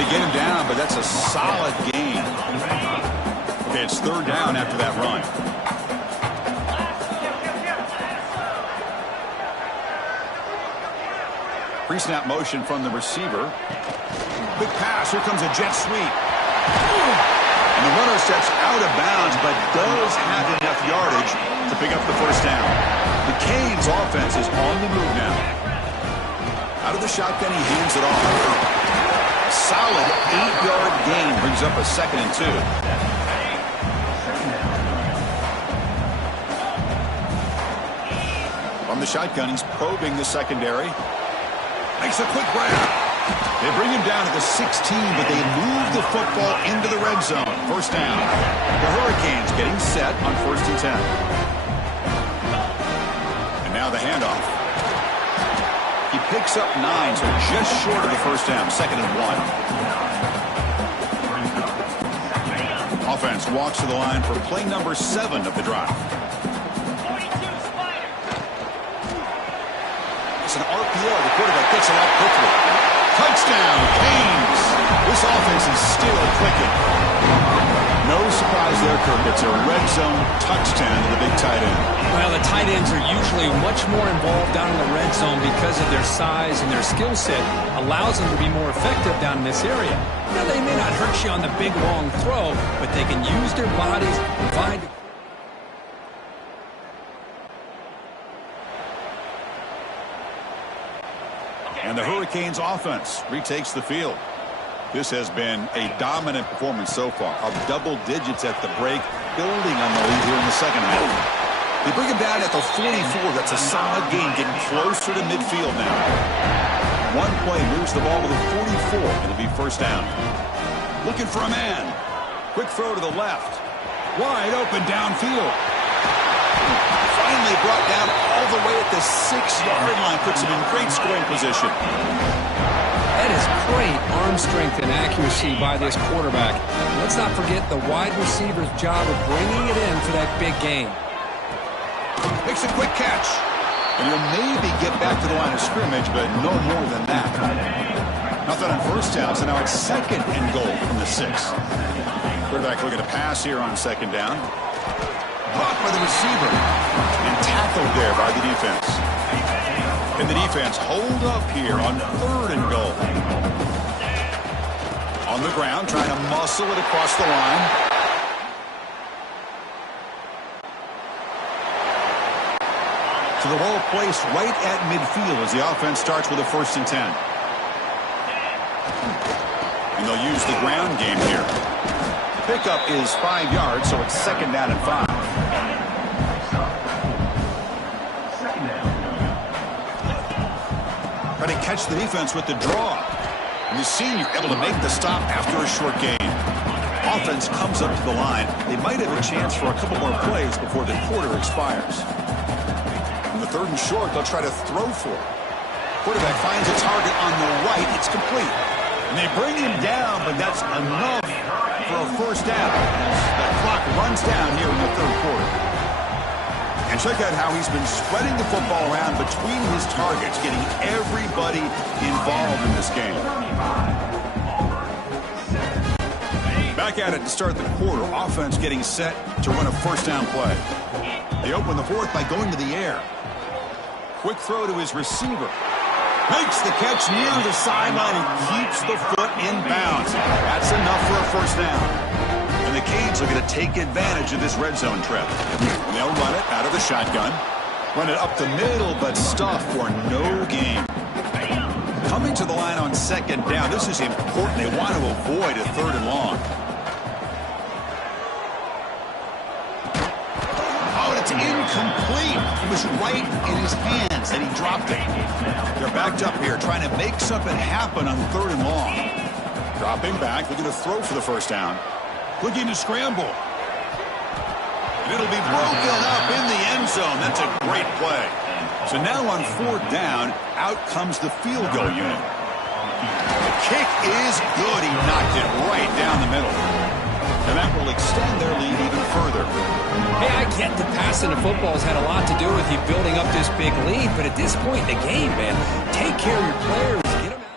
They get him down, but that's a solid gain. Okay, it's third down after that run. Pre-snap motion from the receiver. Quick pass. Here comes a jet sweep. And the runner steps out of bounds, but does have enough yardage to pick up the first down. The Canes offense is on the move now. Out of the shotgun, he hands it off. A solid 8-yard gain brings up a 2nd and 2. From the shotgun, he's probing the secondary. Makes a quick grab. They bring him down to the 16, but they move the football into the red zone. First down. The Hurricanes getting set on 1st and 10. And now the handoff. He picks up 9, so just short of the first down. 2nd and 1. Offense walks to the line for play number 7 of the drive. It's an RPO. The quarterback gets it out quickly. Touchdown, Canes. This offense is still clicking. No surprise there, Kirk. It's a red zone touchdown to the big tight end. Well, the tight ends are usually much more involved down in the red zone because of their size and their skill set allows them to be more effective down in this area. Now, they may not hurt you on the big, long throw, but they can use their bodies to provide... And the Hurricanes offense retakes the field. This has been a dominant performance so far. Up double digits at the break, building on the lead here in the second half. They bring him down at the 44. That's a solid gain, getting closer to midfield now. One play moves the ball to the 44. It'll be first down. Looking for a man. Quick throw to the left. Wide open downfield. Finally brought down all the way at the 6-yard line. Puts him in great scoring position. That is great arm strength and accuracy by this quarterback. Let's not forget the wide receiver's job of bringing it in for that big gain. Makes a quick catch. And he'll maybe get back to the line of scrimmage, but no more than that. Nothing on first down, so now it's second and goal from the 6. Quarterback looking to pass here on second down. Caught by the receiver. And tackled there by the defense. And the defense hold up here on third and goal. On the ground, trying to muscle it across the line. To the ball placed right at midfield as the offense starts with a 1st and 10. And they'll use the ground game here. Pickup is 5 yards, so it's second down and 5. Trying to catch the defense with the draw. And the senior able to make the stop after a short gain. Offense comes up to the line. They might have a chance for a couple more plays before the quarter expires. On the 3rd and short, they'll try to throw for it. Quarterback finds a target on the right. It's complete. And they bring him down, but that's enough for a first down. The clock runs down here in the 3rd quarter. And check out how he's been spreading the football around between his targets, getting everybody involved in this game. Back at it to start the quarter. Offense getting set to run a first down play. They open the 4th by going to the air. Quick throw to his receiver. Makes the catch near the sideline and keeps the foot in bounds. That's enough for a first down. And the Canes are going to take advantage of this red zone trip. And they'll run it out of the shotgun. Run it up the middle, but stuff for no gain. Coming to the line on second down. This is important. They want to avoid a 3rd and long. Oh, it's incomplete. It was right in his hands, and he dropped it. They're backed up here, trying to make something happen on 3rd and long. Dropping back, looking to throw for the first down. Looking to scramble. And it'll be broken up in the end zone. That's a great play. So now on 4th down, out comes the field goal unit. The kick is good. He knocked it right down the middle. And that will extend their lead even further. Hey, I get that passing the football has had a lot to do with you building up this big lead, but at this point in the game, man, take care of your players. Get them out.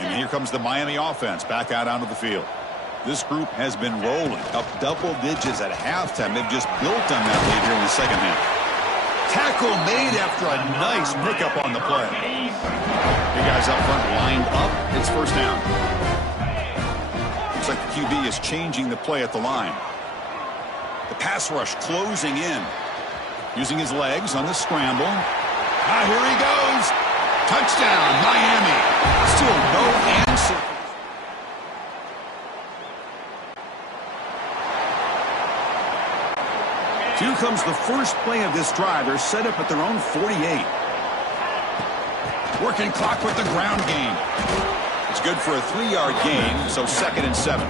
And here comes the Miami offense back out onto the field. This group has been rolling up double digits at halftime. They've just built on that lead here in the second half. Tackle made after a nice pickup on the play. Big guys up front lined up. It's first down. Looks like the QB is changing the play at the line. The pass rush closing in. Using his legs on the scramble. Ah, here he goes. Touchdown, Miami. Still no answer. Here comes the first play of this drive. They're set up at their own 48. Working clock with the ground game. It's good for a 3-yard gain, so 2nd and 7.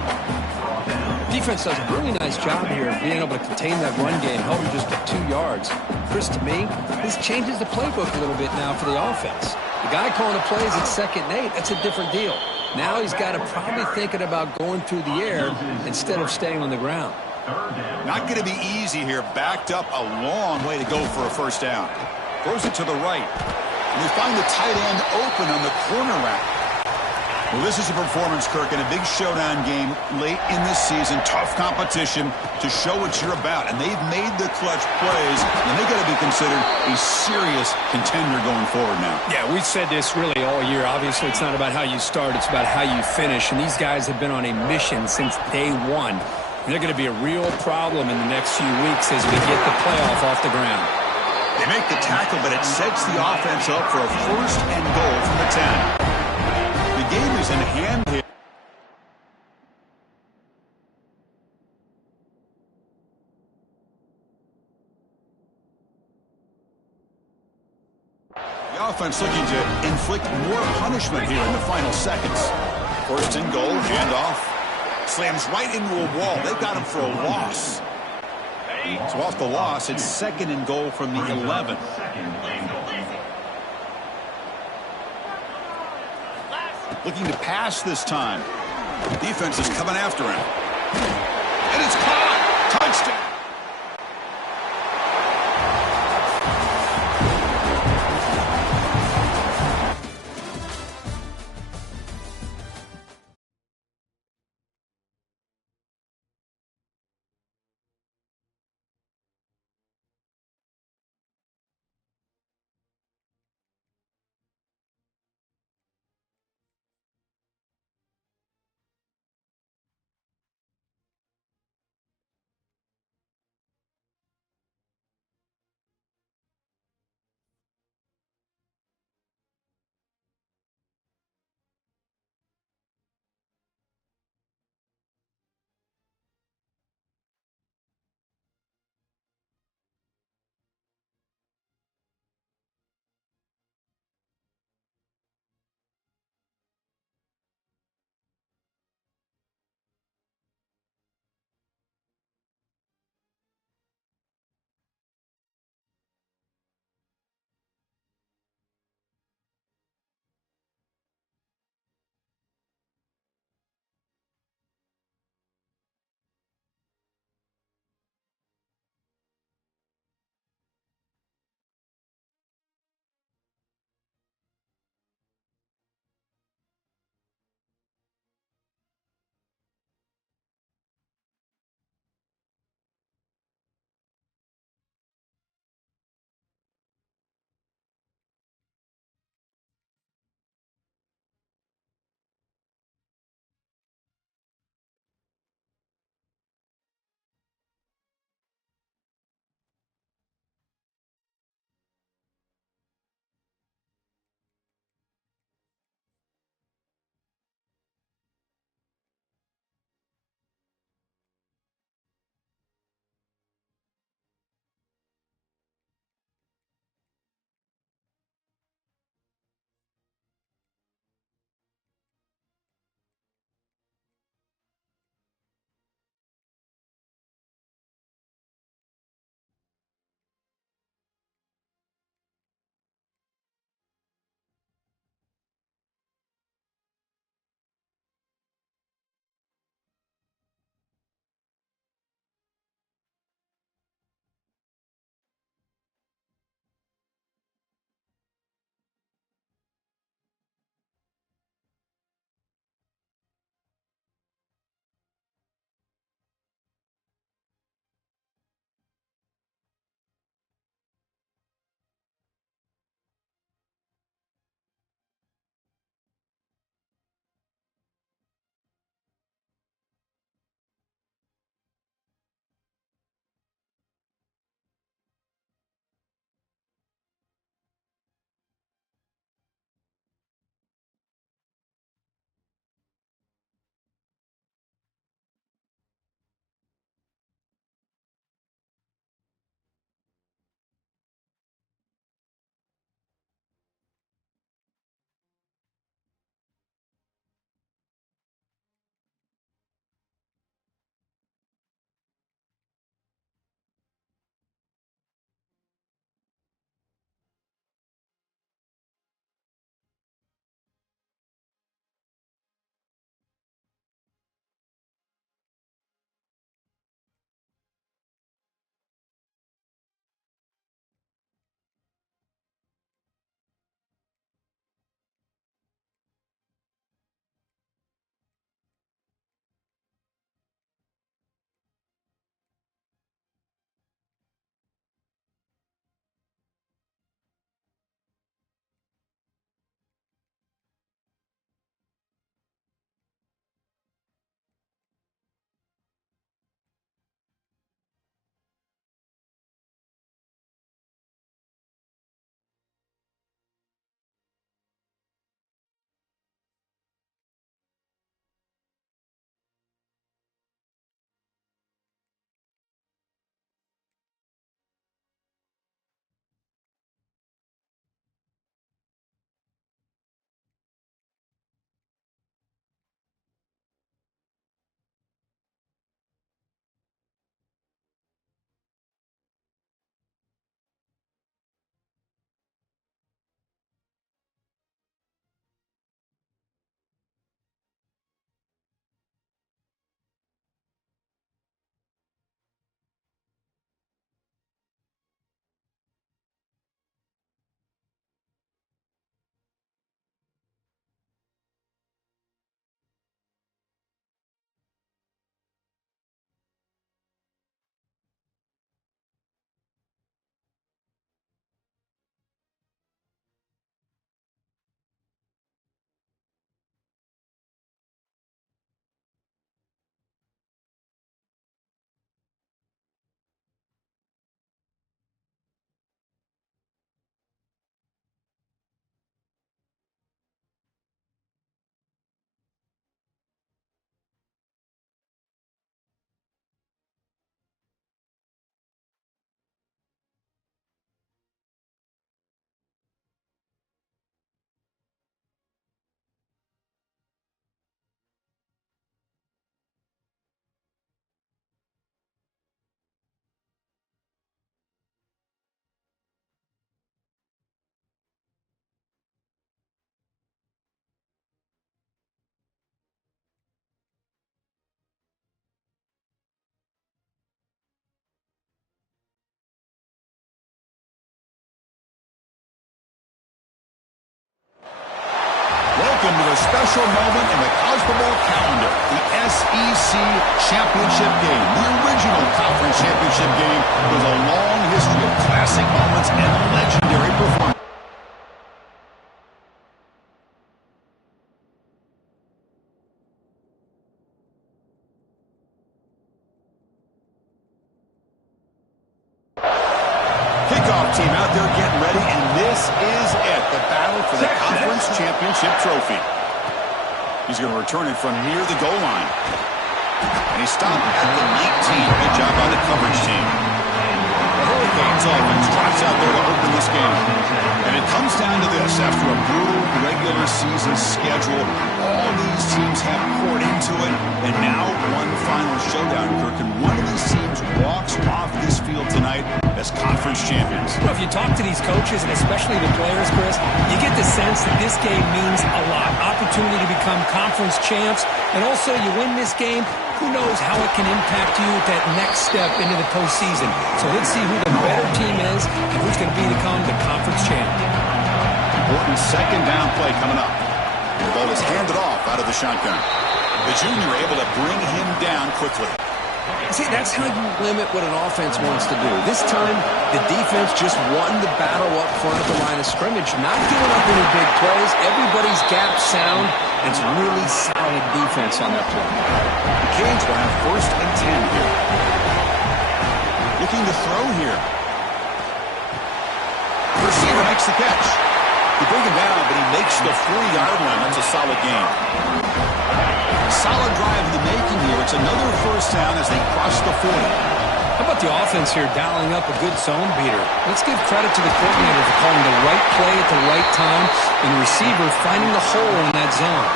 Defense does a really nice job here of being able to contain that run game, help him just get 2 yards. Chris, to me, this changes the playbook a little bit now for the offense. The guy calling the plays at 2nd and 8, that's a different deal. Now he's got to probably thinking about going through the air instead of staying on the ground. Not going to be easy here. Backed up a long way to go for a first down. Throws it to the right. And they find the tight end open on the corner route. Well, this is a performance, Kirk, in a big showdown game late in this season. Tough competition to show what you're about. And they've made the clutch plays, and they've got to be considered a serious contender going forward now. Yeah, we've said this really all year. Obviously, it's not about how you start. It's about how you finish. And these guys have been on a mission since day one. And they're going to be a real problem in the next few weeks as we get the playoff off the ground. They make the tackle, but it sets the offense up for a first and goal from the 10. The game is in hand here. The offense looking to inflict more punishment here in the final seconds. First and goal, handoff. Slams right into a wall. They've got him for a loss. So off the loss, it's second and goal from the 11. Looking to pass this time. Defense is coming after him. And it's caught. Touchdown. special moment in the college football calendar, the SEC Championship game. The original conference championship game with a long history of classic moments and legendary performances. Kickoff team out there getting ready, and this is it, the battle for the conference championship trophy. He's going to return it from near the goal line. And he stopped at the 19. Good job by the coverage team. The Hurricanes offense drops out there to open this game. And it comes down to this. After a brutal regular season schedule, all these teams have poured into it. And now one final showdown, Kirk. And one of these teams walks off this field tonight as conference champions. Well, if you talk to these coaches, and especially the players, Chris, you get the sense that this game means a lot. Opportunity to become conference champs. And also, you win this game, who knows how it can impact you at that next step into the postseason. So let's see who the better team is and who's going to become the conference champ. Important second down play coming up. The ball is handed off out of the shotgun. The junior able to bring him down quickly. See, that's how you limit what an offense wants to do. This time, the defense just won the battle up front at the line of scrimmage, not giving up any big plays. Everybody's gap sound, and it's really solid defense on that play. The Canes will have 1st and 10 here. Looking to throw here. Receiver makes the catch. They bring him down, but he makes the 40-yard line. That's a solid gain. Solid drive in the making here. It's another 1st down as they cross the 40. How about the offense here dialing up a good zone beater? Let's give credit to the coordinator for calling the right play at the right time and the receiver finding the hole in that zone.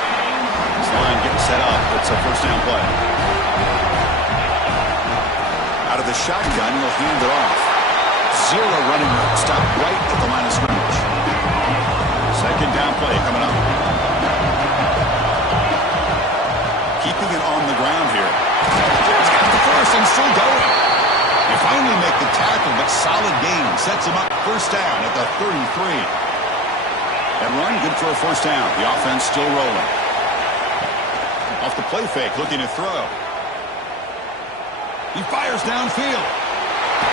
This line getting set up. It's a 1st down play. Out of the shotgun, he'll hand it off. 0 running room. Stop right at the line of scrimmage. 2nd down play coming up. Keeping it on the ground here. He's got the 1st and still going. They finally make the tackle, but solid gain. Sets him up 1st down at the 33. That run, good for a 1st down. The offense still rolling. Off the play fake, looking to throw. He fires downfield.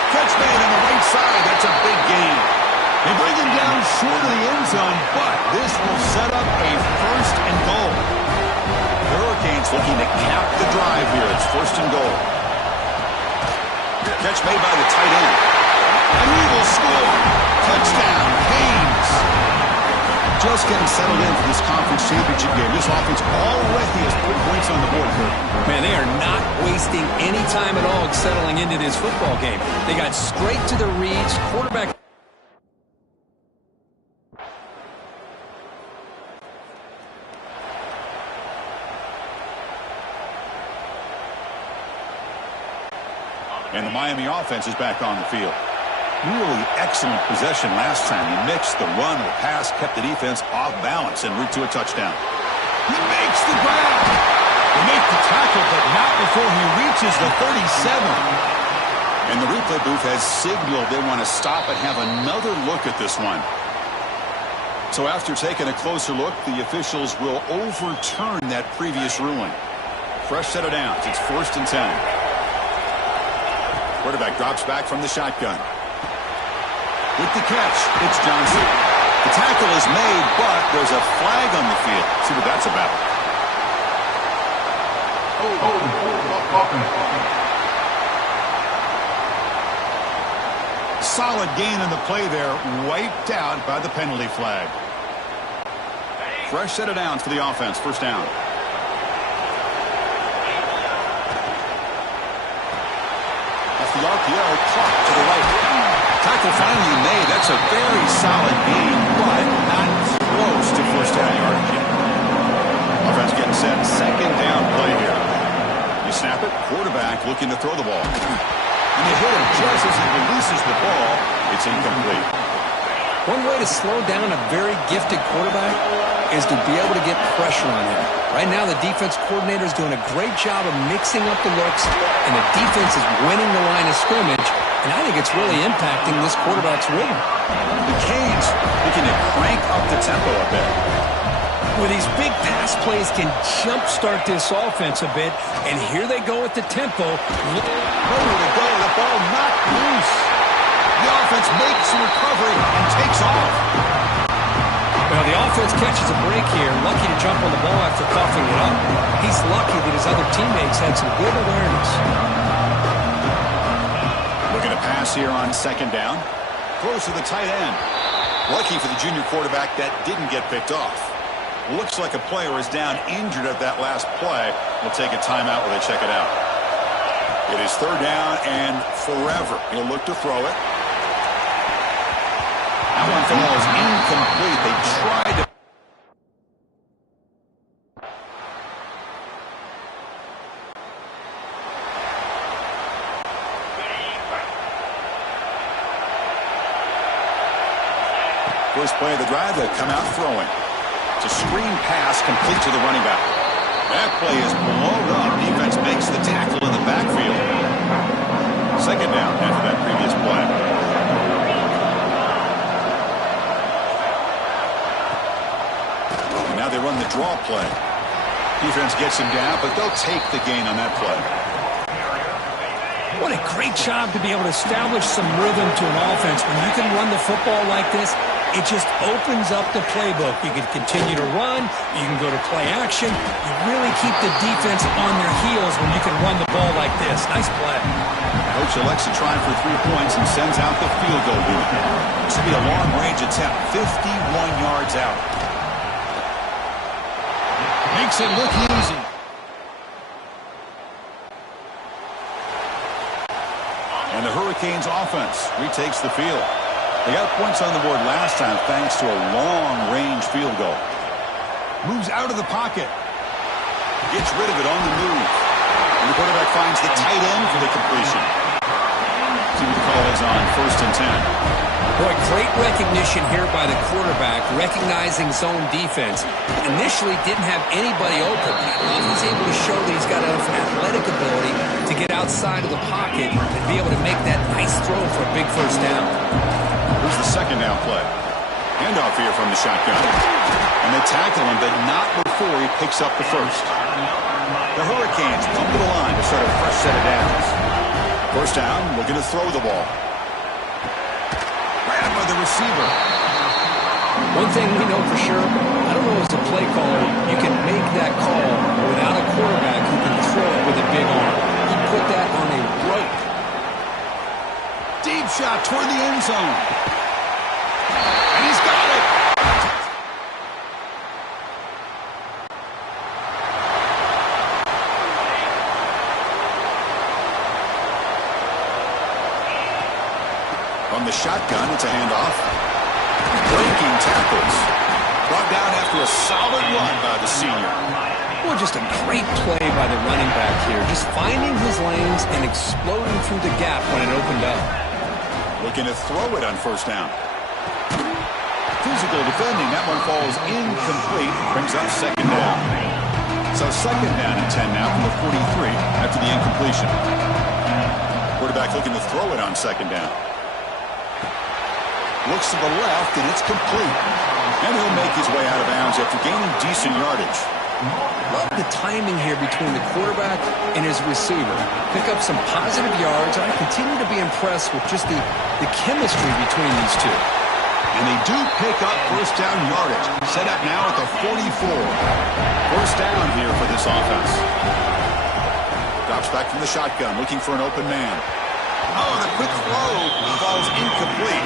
Catch made on the right side. That's a big gain. They bring him down short of the end zone, but this will set up a 1st and goal. The Hurricanes looking to cap the drive here. It's 1st and goal. Catch made by the tight end. And he will score. Touchdown, Canes. Just getting settled in for this conference championship game. This offense already has put points on the board, Kirk. Man, they are not wasting any time at all settling into this football game. They got straight to the reads. Quarterback. And the Miami offense is back on the field. Really excellent possession last time. He mixed the run with pass, kept the defense off balance en route to a touchdown. He makes the grab. They make the tackle, but not before he reaches the 37. And the replay booth has signaled they want to stop and have another look at this one. So after taking a closer look, the officials will overturn that previous ruling. Fresh set of downs. It's 1st and 10. Quarterback drops back from the shotgun. With the catch, it's Johnson. The tackle is made, but there's a flag on the field. See what that's about. Solid gain in the play there, wiped out by the penalty flag. Fresh set of downs for the offense. 1st down. The RPO clock to the right. Tackle finally made. That's a very solid gain, but not close to 1st down yardage yet. Offense getting set. 2nd down play here. You snap it. Quarterback looking to throw the ball. And you hit him just as he releases the ball. It's incomplete. One way to slow down a very gifted quarterback is to be able to get pressure on him. Right now, the defense coordinator is doing a great job of mixing up the looks, and the defense is winning the line of scrimmage, and I think it's really impacting this quarterback's rhythm. The Canes looking to crank up the tempo a bit. Well, these big pass plays can jumpstart this offense a bit, and here they go at the tempo. Nowhere to go, the ball knocked loose. The offense makes a recovery and takes off. Well, the offense catches a break here, lucky to jump on the ball after coughing it up. He's lucky that his other teammates had some good awareness. Looking to pass here on second down. Throws to the tight end. Lucky for the junior quarterback that didn't get picked off. Looks like a player is down injured at that last play. We'll take a timeout while they check it out. It is third down and forever. He'll look to throw it. That one falls incomplete. They tried to... First play of the drive, they'll come out throwing. It's a screen pass complete to the running back. That play is blown up. Defense makes the tackle in the backfield. Second down after that previous play. And now they run the draw play. Defense gets him down, but they'll take the gain on that play. What a great job to be able to establish some rhythm to an offense. When you can run the football like this, it just opens up the playbook. You can continue to run. You can go to play action. You really keep the defense on their heels when you can run the ball like this. Nice play. Coach elects to try for 3 points and sends out the field goal unit. This will be a long-range attempt, 51 yards out. Makes it look easy. And the Hurricanes offense retakes the field. They got points on the board last time thanks to a long-range field goal. Moves out of the pocket. Gets rid of it on the move. And the quarterback finds the tight end for the completion. See what the call is on 1st and 10. Boy, great recognition here by the quarterback, recognizing zone defense. Initially didn't have anybody open. He's able to show that he's got enough athletic ability to get outside of the pocket and be able to make that nice throw for a big first down. Here's the second down play. Handoff here from the shotgun. And they tackle him, but not before he picks up the first. The Hurricanes come to the line to start a fresh set of downs. First down, looking to throw the ball. Ran by the receiver. One thing we know for sure, I don't know as a play caller, you can make that call without a quarterback who can throw it with a big arm. He put that on a rope. Deep shot toward the end zone. And he's got it. From the shotgun, it's a handoff. Breaking tackles. Brought down after a solid run by the senior. Well, just a great play by the running back here. Just finding his lanes and exploding through the gap when it opened up. Looking to throw it on first down. Physical defending. That one falls incomplete. Brings up second down. So second down and 10 now from the 43 after the incompletion. Quarterback looking to throw it on second down. Looks to the left, and it's complete. And he'll make his way out of bounds after gaining decent yardage. Love the timing here between the quarterback and his receiver. Pick up some positive yards, and I continue to be impressed with just the chemistry between these two. And they do pick up first down yardage. Set up now at the 44. First down here for this offense. Drops back from the shotgun, looking for an open man. Oh, the quick throw falls incomplete.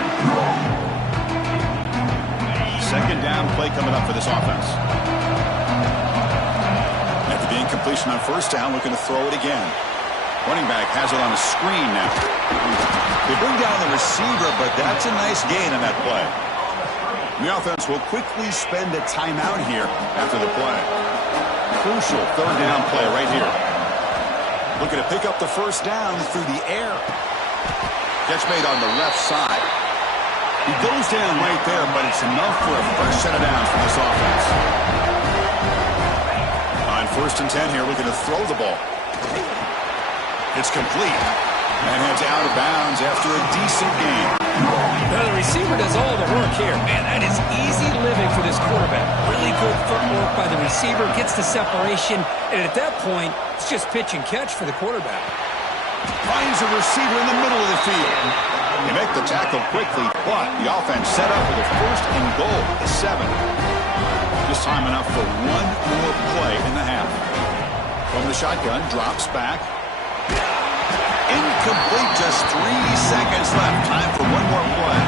Second down play coming up for this offense. After the incompletion on first down, looking to throw it again. Running back has it on a screen now. They bring down the receiver, but that's a nice gain on that play. The offense will quickly spend a timeout here after the play. Crucial third down play right here. Looking to pick up the first down through the air. Catch made on the left side. He goes down right there, but it's enough for a fresh set of downs for this offense. On first and 10 here, looking to throw the ball. It's complete. And heads out of bounds after a decent game. Now the receiver does all the work here. Man, that is easy living for this quarterback. Really good footwork blocked by the receiver, gets the separation, and at that point, it's just pitch and catch for the quarterback. Finds a receiver in the middle of the field. They make the tackle quickly, but the offense set up with a first and goal at the 7. Just time enough for one more play in the half. From the shotgun, drops back. Incomplete, just 3 seconds left. Time for one more play.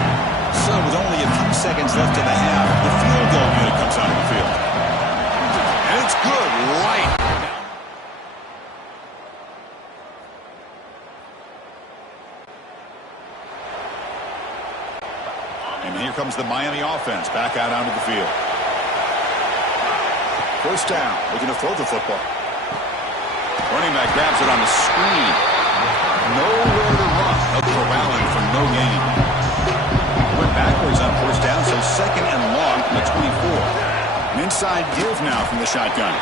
So with only a few seconds left in the half, the field goal unit comes onto the field. And it's good, right. And here comes the Miami offense back out onto the field. First down, looking to throw the football. Running back grabs it on the screen. Nowhere to run. No corralling for no gain. Went backwards on first down, so second and long from the 24. An inside give now from the shotgun.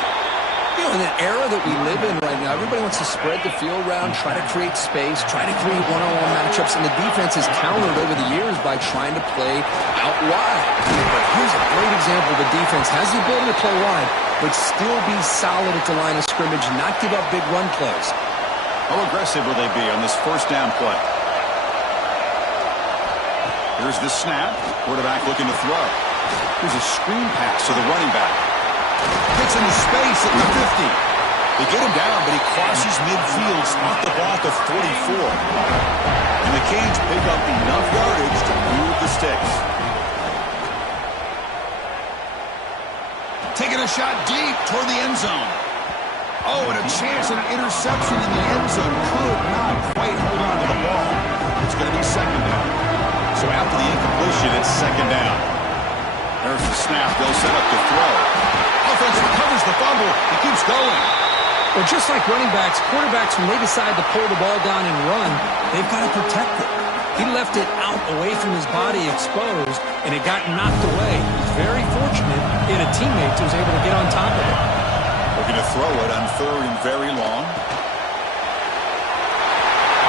You know, in the era that we live in right now, everybody wants to spread the field around, try to create space, try to create one-on-one matchups, and the defense has countered over the years by trying to play out wide. But here's a great example. The defense has the ability to play wide, but still be solid at the line of scrimmage, not give up big run plays. How aggressive will they be on this first down play? Here's the snap. Quarterback looking to throw. Here's a screen pass to the running back. Gets into space at the 50. They get him down, but he crosses midfield, off the ball to 44. And the Canes pick up enough yardage to move the sticks. Taking a shot deep toward the end zone. Oh, and a chance at an interception in the end zone. Could not quite hold on to the ball. It's going to be second down. So after the incompletion, it's second down. There's the snap. They'll set up the throw. Offense recovers the fumble. He keeps going. Well, just like running backs, quarterbacks, when they decide to pull the ball down and run, they've got to protect it. He left it out away from his body exposed, and it got knocked away. He's very fortunate he had a teammate who was able to get on top of it. Looking to throw it on third and very long.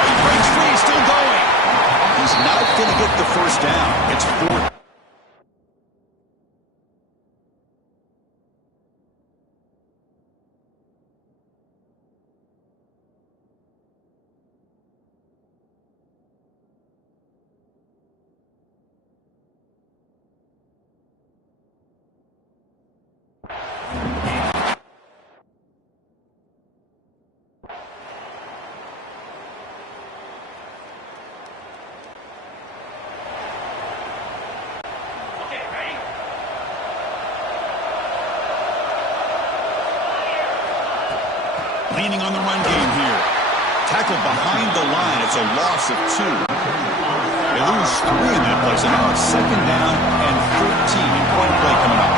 He breaks free, still going. He's not going to get the first down. It's fourth. Leaning on the run game here. Tackled behind the line. It's a loss of 2. They lose 3 in that play. So now it's second down and 13. Point play coming up.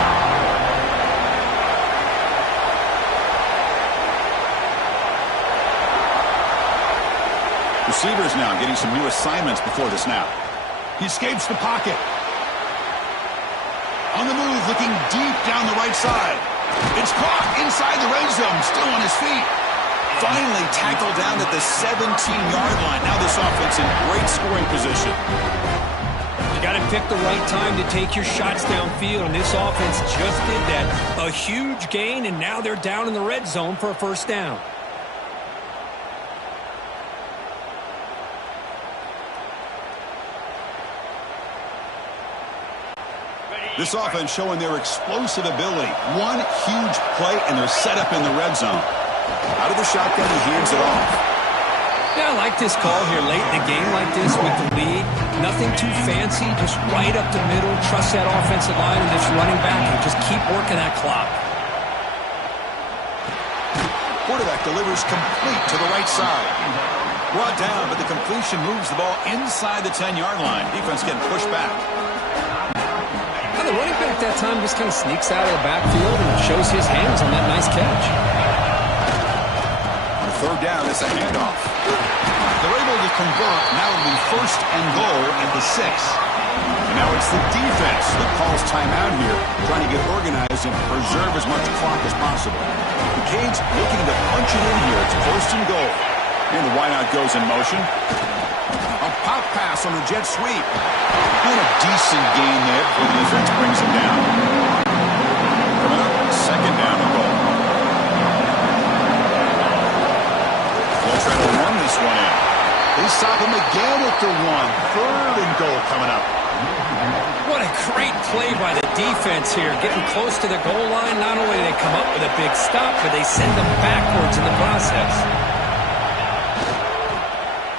Receivers now getting some new assignments before the snap. He escapes the pocket. On the move, looking deep down the right side. It's caught inside the red zone, still on his feet. Finally tackled down at the 17-yard line. Now this offense in great scoring position. You got to pick the right time to take your shots downfield, and this offense just did that. A huge gain, and now they're down in the red zone for a first down. This offense showing their explosive ability. One huge play, and they're set up in the red zone. Out of the shotgun, he hands it off. Yeah, I like this call here late in the game like this with the lead. Nothing too fancy, just right up the middle. Trust that offensive line and this running back and just keep working that clock. Quarterback delivers complete to the right side. Brought down, but the completion moves the ball inside the 10-yard line. Defense getting pushed back. Now the running back that time just kind of sneaks out of the backfield and shows his hands on that nice catch. Third down, it's a handoff. They're able to convert. Now it'll be first and goal at the 6. And now it's the defense that calls timeout here, trying to get organized and preserve as much clock as possible. The Canes looking to punch it in here. It's first and goal. And the wideout goes in motion. A pop pass on the jet sweep. And a decent gain there before the defense brings him down. Coming up, second to 1. 3rd and goal coming up. What a great play by the defense here. Getting close to the goal line, not only do they come up with a big stop, but they send them backwards in the process.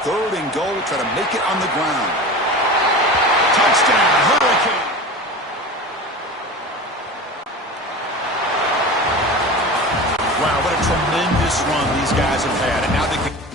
3rd and goal, try to make it on the ground. Touchdown, Hurricane. Wow, what a tremendous run these guys have had. And now they can...